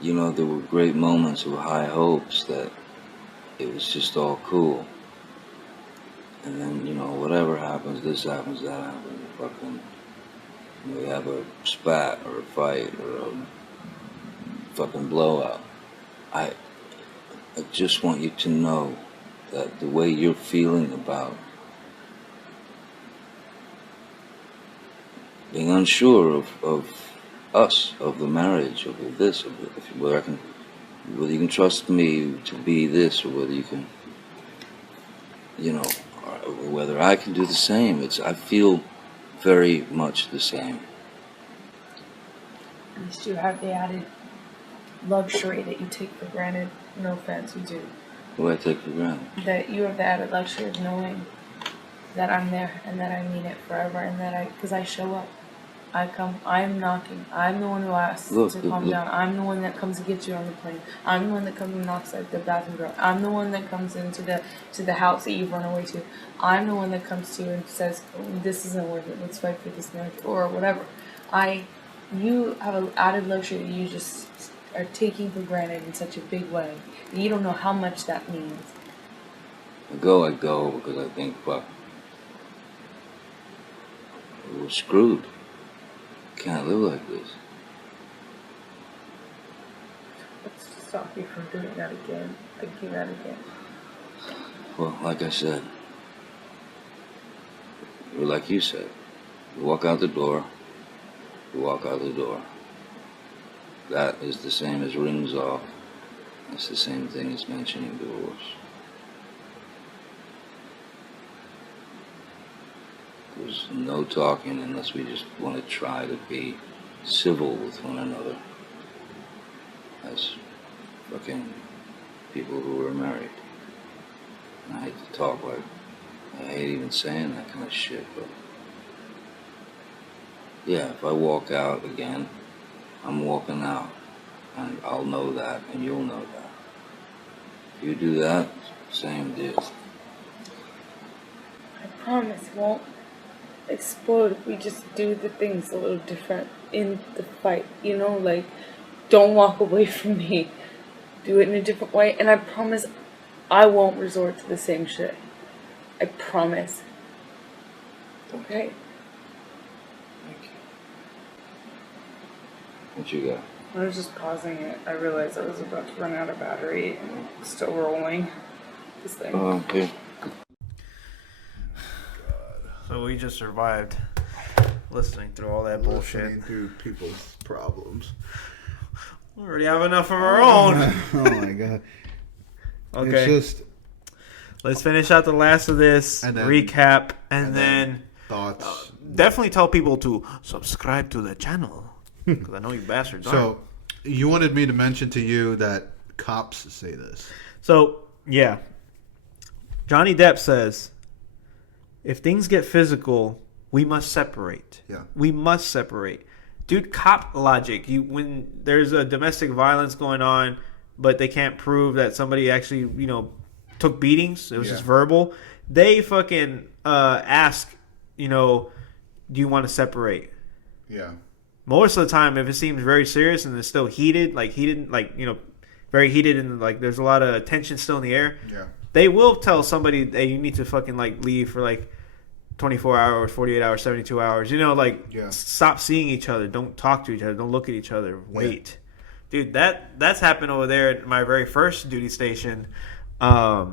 you know, there were great moments of high hopes that it was just all cool. And then, you know, whatever happens, this happens, that happens, fucking, we have a spat or a fight or a fucking blowout. I just want you to know that the way you're feeling about being unsure of us, of the marriage, of this, whether you can trust me to be this, or whether you can, or whether I can do the same. I feel very much the same. At least you have the added luxury that you take for granted. No offense, you do. What do I take for granted? That you have the added luxury of knowing that I'm there and that I mean it forever, and because I show up. I come, I'm knocking. I'm the one who asks to calm down. I'm the one that comes to get you on the plane. I'm the one that comes and knocks at the bathroom door. I'm the one that comes into the house that you've run away to. I'm the one that comes to you and says, oh, this isn't worth it. Let's fight for this marriage or whatever. You have an added luxury that you just are taking for granted in such a big way. You don't know how much that means. I go because I think, fuck, we're screwed. Can't live like this. Let's stop you from doing that again. Well, like I said, or like you said, you walk out the door, you walk out the door. That is the same as rings off. It's the same thing as mentioning divorce. There's no talking unless we just want to try to be civil with one another as fucking people who are married. And I hate to talk like, I hate even saying that kind of shit, but yeah, if I walk out again, I'm walking out, and I'll know that, and you'll know that. If you do that, same deal. I promise it won't explode if we just do the things a little different in the fight. Like, don't walk away from me. Do it in a different way, and I promise I won't resort to the same shit. I promise. Okay? Thank you. What you got? I was just pausing it. I realized I was about to run out of battery and still rolling this thing. Oh, okay. So we just survived listening through all that bullshit. Listening through people's problems. We already have enough of our own. Oh my god. Okay. It's just Let's finish out the last of this, and then, recap, and then thoughts. Definitely tell people to subscribe to the channel. Because I know you bastards aren't. So, you wanted me to mention to you that cops say this. So, yeah. Johnny Depp says, if things get physical, we must separate. Yeah. We must separate. Dude, cop logic. When there's a domestic violence going on, but they can't prove that somebody actually, took beatings, it was just verbal, they fucking ask, do you want to separate? Yeah. Most of the time, if it seems very serious and it's still heated, very heated and there's a lot of tension still in the air, Yeah. they will tell somebody, hey, you need to fucking leave for 24 hours, 48 hours, 72 hours. Stop seeing each other. Don't talk to each other. Don't look at each other. Wait. Yeah. Dude, that's happened over there at my very first duty station. It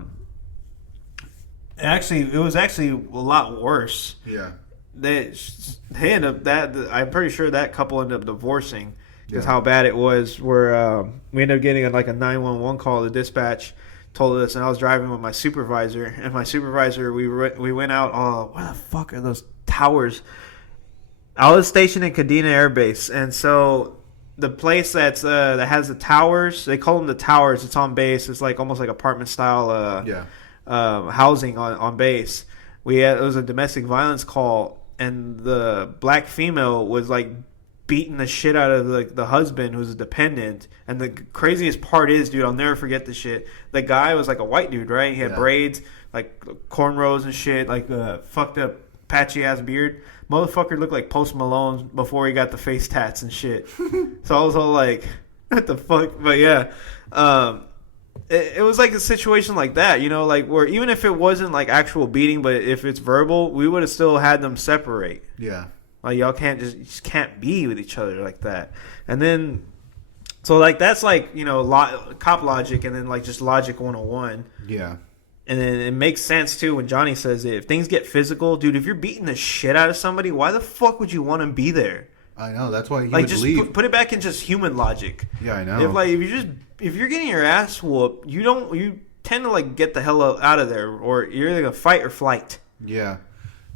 was actually a lot worse. Yeah. They ended up I'm pretty sure that couple ended up divorcing because how bad it was. Where we ended up getting a 911 call. The dispatch told us, and I was driving with my supervisor, and my supervisor, we went out. Where the fuck are those towers? I was stationed in Kadena Air Base, and so the place that has the towers, they call them the towers. It's on base. It's almost like apartment style housing on base. It was a domestic violence call, and the black female was beating the shit out of the husband who's a dependent. And the craziest part is, dude, I'll never forget this shit. The guy was a white dude, right? He had braids, cornrows and shit, fucked up patchy ass beard. Motherfucker looked like Post Malone before he got the face tats and shit. So I was all like, what the fuck? But yeah, it was a situation like that, where even if it wasn't actual beating, but if it's verbal, we would have still had them separate. Yeah. Y'all just can't be with each other like that. And then So like that's like cop logic, and then like just logic 101. Yeah. And then it makes sense too when Johnny says it. If things get physical, dude, if you're beating the shit out of somebody, why the fuck would you want to be there? I know. That's why he Like would just leave. put it back in just human logic. Yeah, I know. If you're getting your ass whooped, you tend to like get the hell out of there, or you're either gonna fight or flight. Yeah.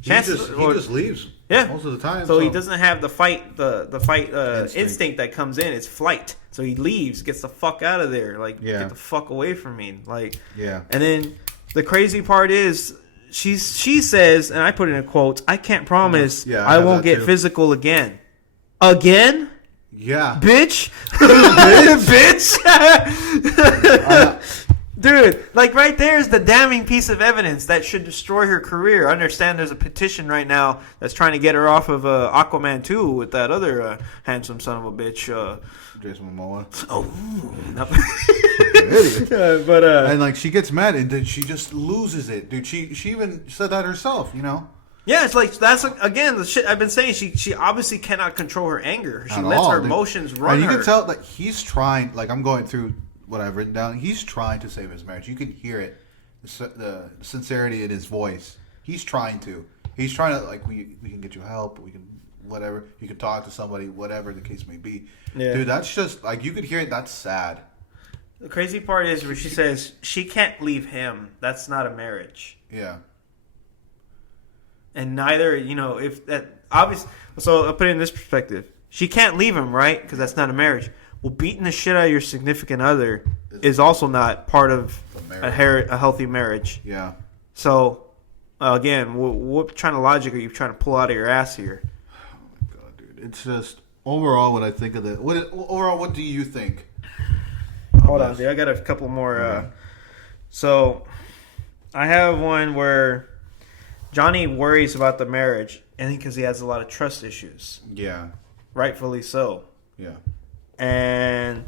Chances He just leaves. Yeah, most of the time. So he doesn't have the fight Instinct. instinct that comes in. It's flight. So he leaves, gets the fuck out of there. Like Yeah. get the fuck away from me. Like Yeah. And then the crazy part is she says, and I put it in quotes, I can't promise Yeah, I have won't that get too. physical again. Again? Yeah. Bitch? Bitch? Dude, like right there is the damning piece of evidence that should destroy her career. I understand there's a petition right now that's trying to get her off of Aquaman 2 with that other handsome son of a bitch. Jason Momoa. Idiot. But And like she gets mad and then she just loses it, dude. She even said that herself, you know. yeah, it's like that's again the shit I've been saying. She obviously cannot control her anger. She At lets all, her dude. emotions run And you her. can tell that he's trying. Like I'm going through what I've written down. He's trying to save his marriage. You can hear it, the sincerity in his voice. He's trying to. He's trying to like we can get you help. We can whatever. You can talk to somebody. Whatever the case may be. Yeah. Dude, that's just like you could hear it. That's sad. The crazy part is where she says she can't leave him. That's not a marriage. Yeah. And neither, if that obvious. So I'll put it in this perspective. She can't leave him, right? Because that's not a marriage. Well, beating the shit out of your significant other is also not part of a healthy marriage. Yeah. So, again, what kind of logic are you trying to pull out of your ass here? Oh my god, dude! It's just overall what I think of the. What do you think? Hold on, dude. I got a couple more. So, I have one where Johnny worries about the marriage, and because he has a lot of trust issues, Yeah. rightfully so. Yeah. And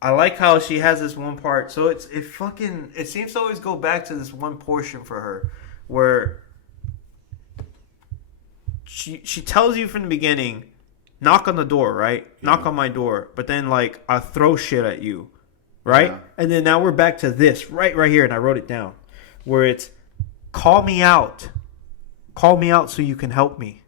I like how she has this one part. So it seems to always go back to this one portion for her where she tells you from the beginning, knock on the door, right? Yeah. Knock on my door. But then like I throw shit at you, right? Yeah. And then now we're back to this right here, and I wrote it down, where it's call me out so you can help me.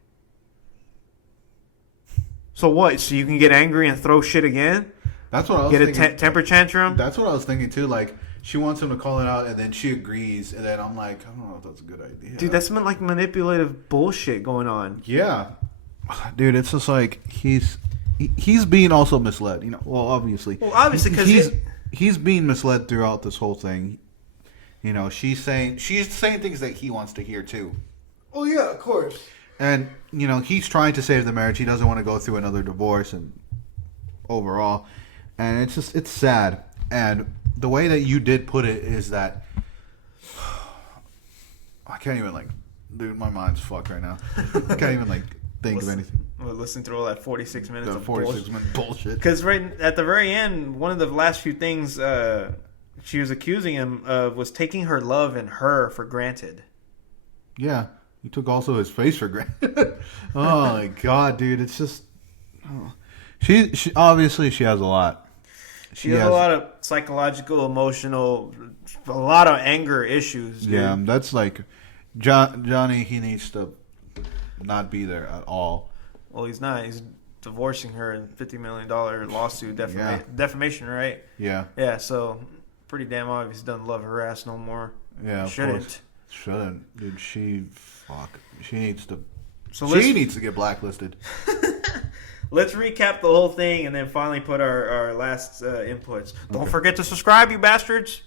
So what? So you can get angry and throw shit again? That's what I was Get thinking. a temper tantrum? That's what I was thinking too. Like she wants him to call it out, and then she agrees, and then I'm like, I don't know if that's a good idea. Dude, that's like manipulative bullshit going on. yeah, dude. It's just like he's being also misled. You know, well, obviously. Well, obviously, 'cause he's being misled throughout this whole thing. You know, she's saying things that he wants to hear too. Oh, yeah, of course. And, you know, he's trying to save the marriage. He doesn't want to go through another divorce and overall. And it's sad. And the way that you did put it is that I can't even, like, dude, my mind's fucked right now. I can't even, like, think of anything. We'll listen through all that 46 minutes The of 46-minute bullshit. Because right at the very end, one of the last few things she was accusing him of was taking her love and her for granted. Yeah. He took also his face for granted. Oh, my God, dude. It's just... Oh. She obviously, she has a lot. She has a lot of psychological, emotional, a lot of anger issues. Dude. Yeah, that's like Johnny. He needs to not be there at all. Well, he's not. He's divorcing her in $50 million lawsuit, Yeah. defamation, right? Yeah, Yeah. So pretty damn obvious. He doesn't love her ass no more. yeah. Of Shouldn't. course. Shouldn't, dude. She needs to. So She needs to get blacklisted. Let's recap the whole thing and then finally put our last inputs. Don't forget to subscribe, you bastards.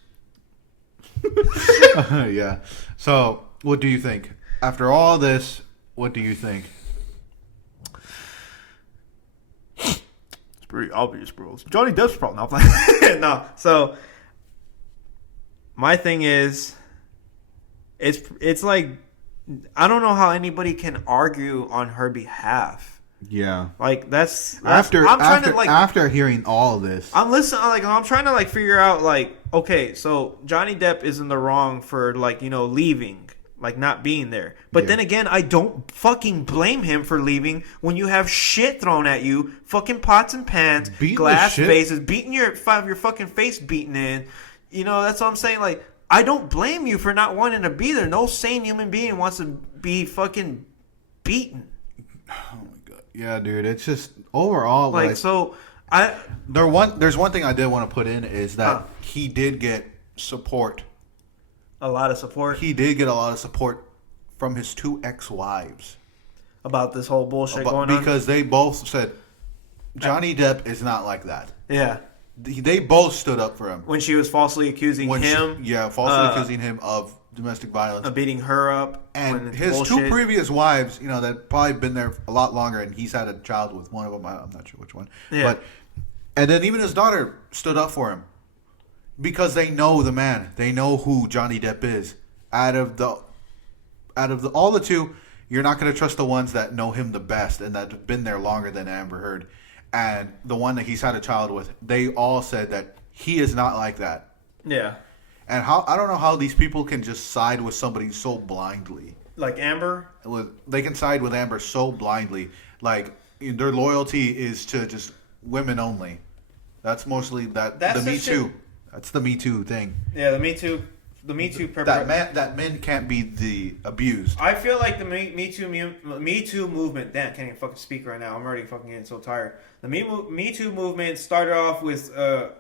Yeah. So, what do you think? After all this, what do you think? It's pretty obvious, bro. It's Johnny Depp's problem. No, I'm playing. No. So, my thing is, it's like, I don't know how anybody can argue on her behalf. Yeah. Like that's After I'm trying to, like, after hearing all of this, I'm listening. Like I'm trying to figure out okay, so Johnny Depp is in the wrong for leaving, like not being there. But Yeah. then again, I don't fucking blame him for leaving when you have shit thrown at you, fucking pots and pans, Beating the glass shit. vases, beating your fucking face beaten in. You know, that's what I'm saying. Like, I don't blame you for not wanting to be there. No sane human being wants to be fucking beaten. Oh my god. Yeah, dude. It's just overall Like, so there's one thing I did want to put in is that he did get support. a lot of support He did get a lot of support from his 2 ex-wives about this whole bullshit going on. because they both said Johnny Depp is not like that. Yeah. They both stood up for him When she was falsely accusing him. falsely accusing him of domestic violence. Of beating her up. And his 2 previous wives, that probably been there a lot longer, and he's had a child with one of them. I'm not sure which one. Yeah. And then even his daughter stood up for him because they know the man. They know who Johnny Depp is. Out of all the 2, you're not going to trust the ones that know him the best and that have been there longer than Amber Heard. And the one that he's had a child with, they all said that he is not like that. Yeah. And I don't know how these people can just side with somebody so blindly. Like Amber? They can side with Amber so blindly. Like, their loyalty is to just women only. That's mostly That's the the Me shit. Too. That's the Me Too thing. Yeah, the Me Too. The Me Too. That men can't be the abused. I feel like the Me Too movement. Damn, can't even fucking speak right now. I'm already fucking getting so tired. The Me Too movement started off with a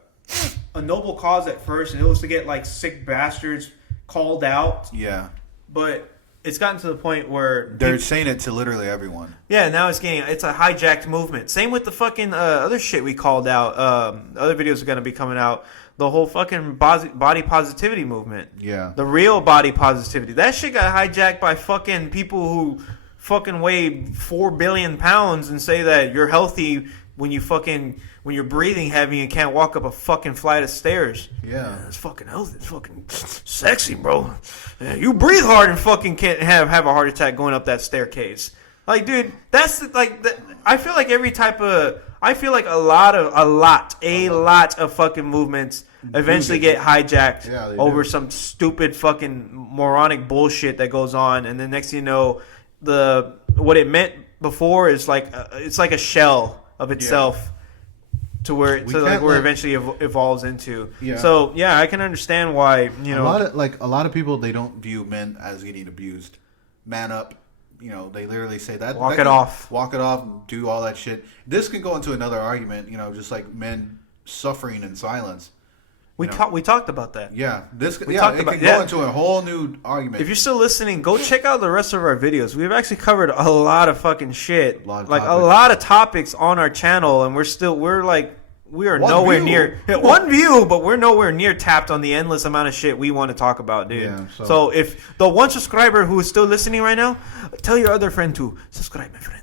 noble cause at first, and it was to get like sick bastards called out. Yeah. But it's gotten to the point where They're saying it to literally everyone. yeah, now it's a hijacked movement. Same with the fucking other shit we called out. Other videos are gonna be coming out. The whole fucking body positivity movement. Yeah. The real body positivity. That shit got hijacked by fucking people who fucking weigh 4 billion pounds and say that you're healthy when you're breathing heavy and can't walk up a fucking flight of stairs. Yeah. It's fucking healthy. It's fucking sexy, bro. Yeah, you breathe hard and fucking can't have a heart attack going up that staircase. Like, dude, that's I feel like a lot of fucking movements eventually get hijacked over some stupid fucking moronic bullshit that goes on, and then next thing you know, what it meant before is like it's like a shell of itself to where it eventually evolves into. Yeah. So yeah, I can understand why a lot of people, they don't view men as getting abused. Man up. They literally say that. Walk it off, do all that shit. This can go into another argument, just like men suffering in silence. We talked about that. Yeah, it can go into a whole new argument. If you're still listening, go check out the rest of our videos. We've actually covered a lot of fucking shit, a lot of topics on our channel, and we are nowhere near one view, but we're nowhere near tapped on the endless amount of shit we want to talk about, dude. Yeah, so if the one subscriber who is still listening right now, tell your other friend to subscribe, my friend.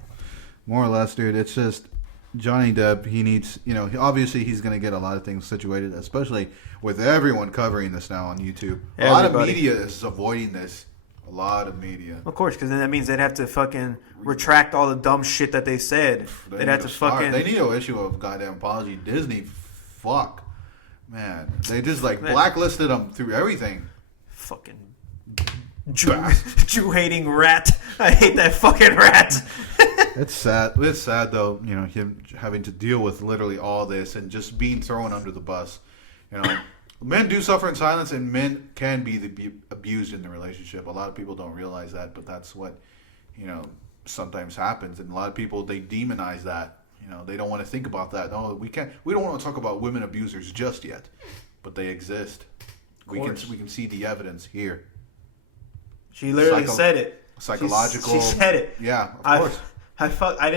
More or less, dude. It's just Johnny Depp. He needs, obviously he's going to get a lot of things situated, especially with everyone covering this now on YouTube. A lot of media is avoiding this. A lot of media. Of course, because then that means they'd have to fucking retract all the dumb shit that they said. They'd have to fucking... They need to issue a goddamn apology. Disney, fuck. Man. They just, blacklisted them through everything. Fucking Jew-hating rat. I hate that fucking rat. It's sad. It's sad, though, him having to deal with literally all this and just being thrown under the bus. Men do suffer in silence, and men can be abused in the relationship. A lot of people don't realize that, but that's what, sometimes happens. And a lot of people, they demonize that. They don't want to think about that. No, we can't. We don't want to talk about women abusers just yet, but they exist. We can see the evidence here. She literally said it. Psychological. She said it. Yeah, of course. I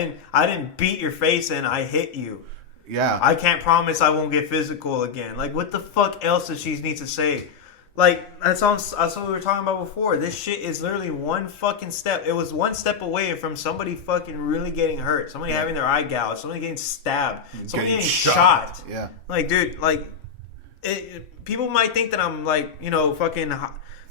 didn't beat your face and I hit you. Yeah. I can't promise I won't get physical again. Like, what the fuck else does she need to say? Like, that's what we were talking about before. This shit is literally one fucking step. It was one step away from somebody fucking really getting hurt. Somebody having their eye gouged. Somebody getting stabbed. Somebody getting shot. Yeah. Like, dude, people might think that I'm, fucking...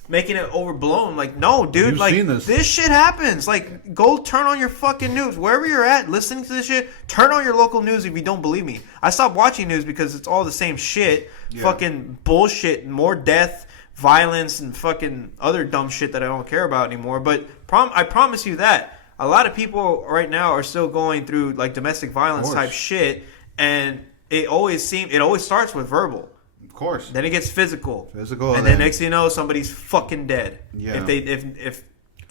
making it overblown. Like, no, dude. You've seen this shit happens. Like, go turn on your fucking news. Wherever you're at, listening to this shit, turn on your local news if you don't believe me. I stopped watching news because it's all the same shit. Yeah. Fucking bullshit. More death. violence and fucking other dumb shit that I don't care about anymore. But I promise you that a lot of people right now are still going through like domestic violence type shit, and it always starts with verbal. Of course. Then it gets physical. And then next thing you know, somebody's fucking dead. Yeah. If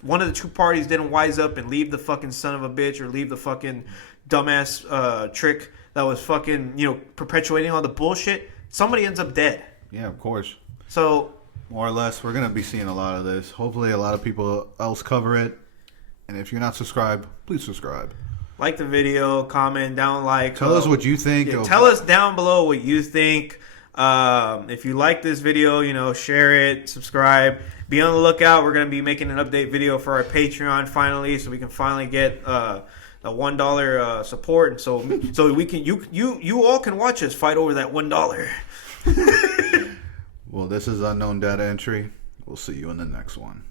one of the two parties didn't wise up and leave the fucking son of a bitch or leave the fucking dumbass trick that was fucking, perpetuating all the bullshit, somebody ends up dead. Yeah, of course. So more or less, we're gonna be seeing a lot of this. Hopefully, a lot of people else cover it. And if you're not subscribed, please subscribe. Like the video, comment down, Tell us what you think. Tell us down below what you think. If you like this video, share it, subscribe. Be on the lookout. We're gonna be making an update video for our Patreon finally, so we can finally get a $1 support, and so we can you all can watch us fight over that $1. Well, this is Unknown Data Entry. We'll see you in the next one.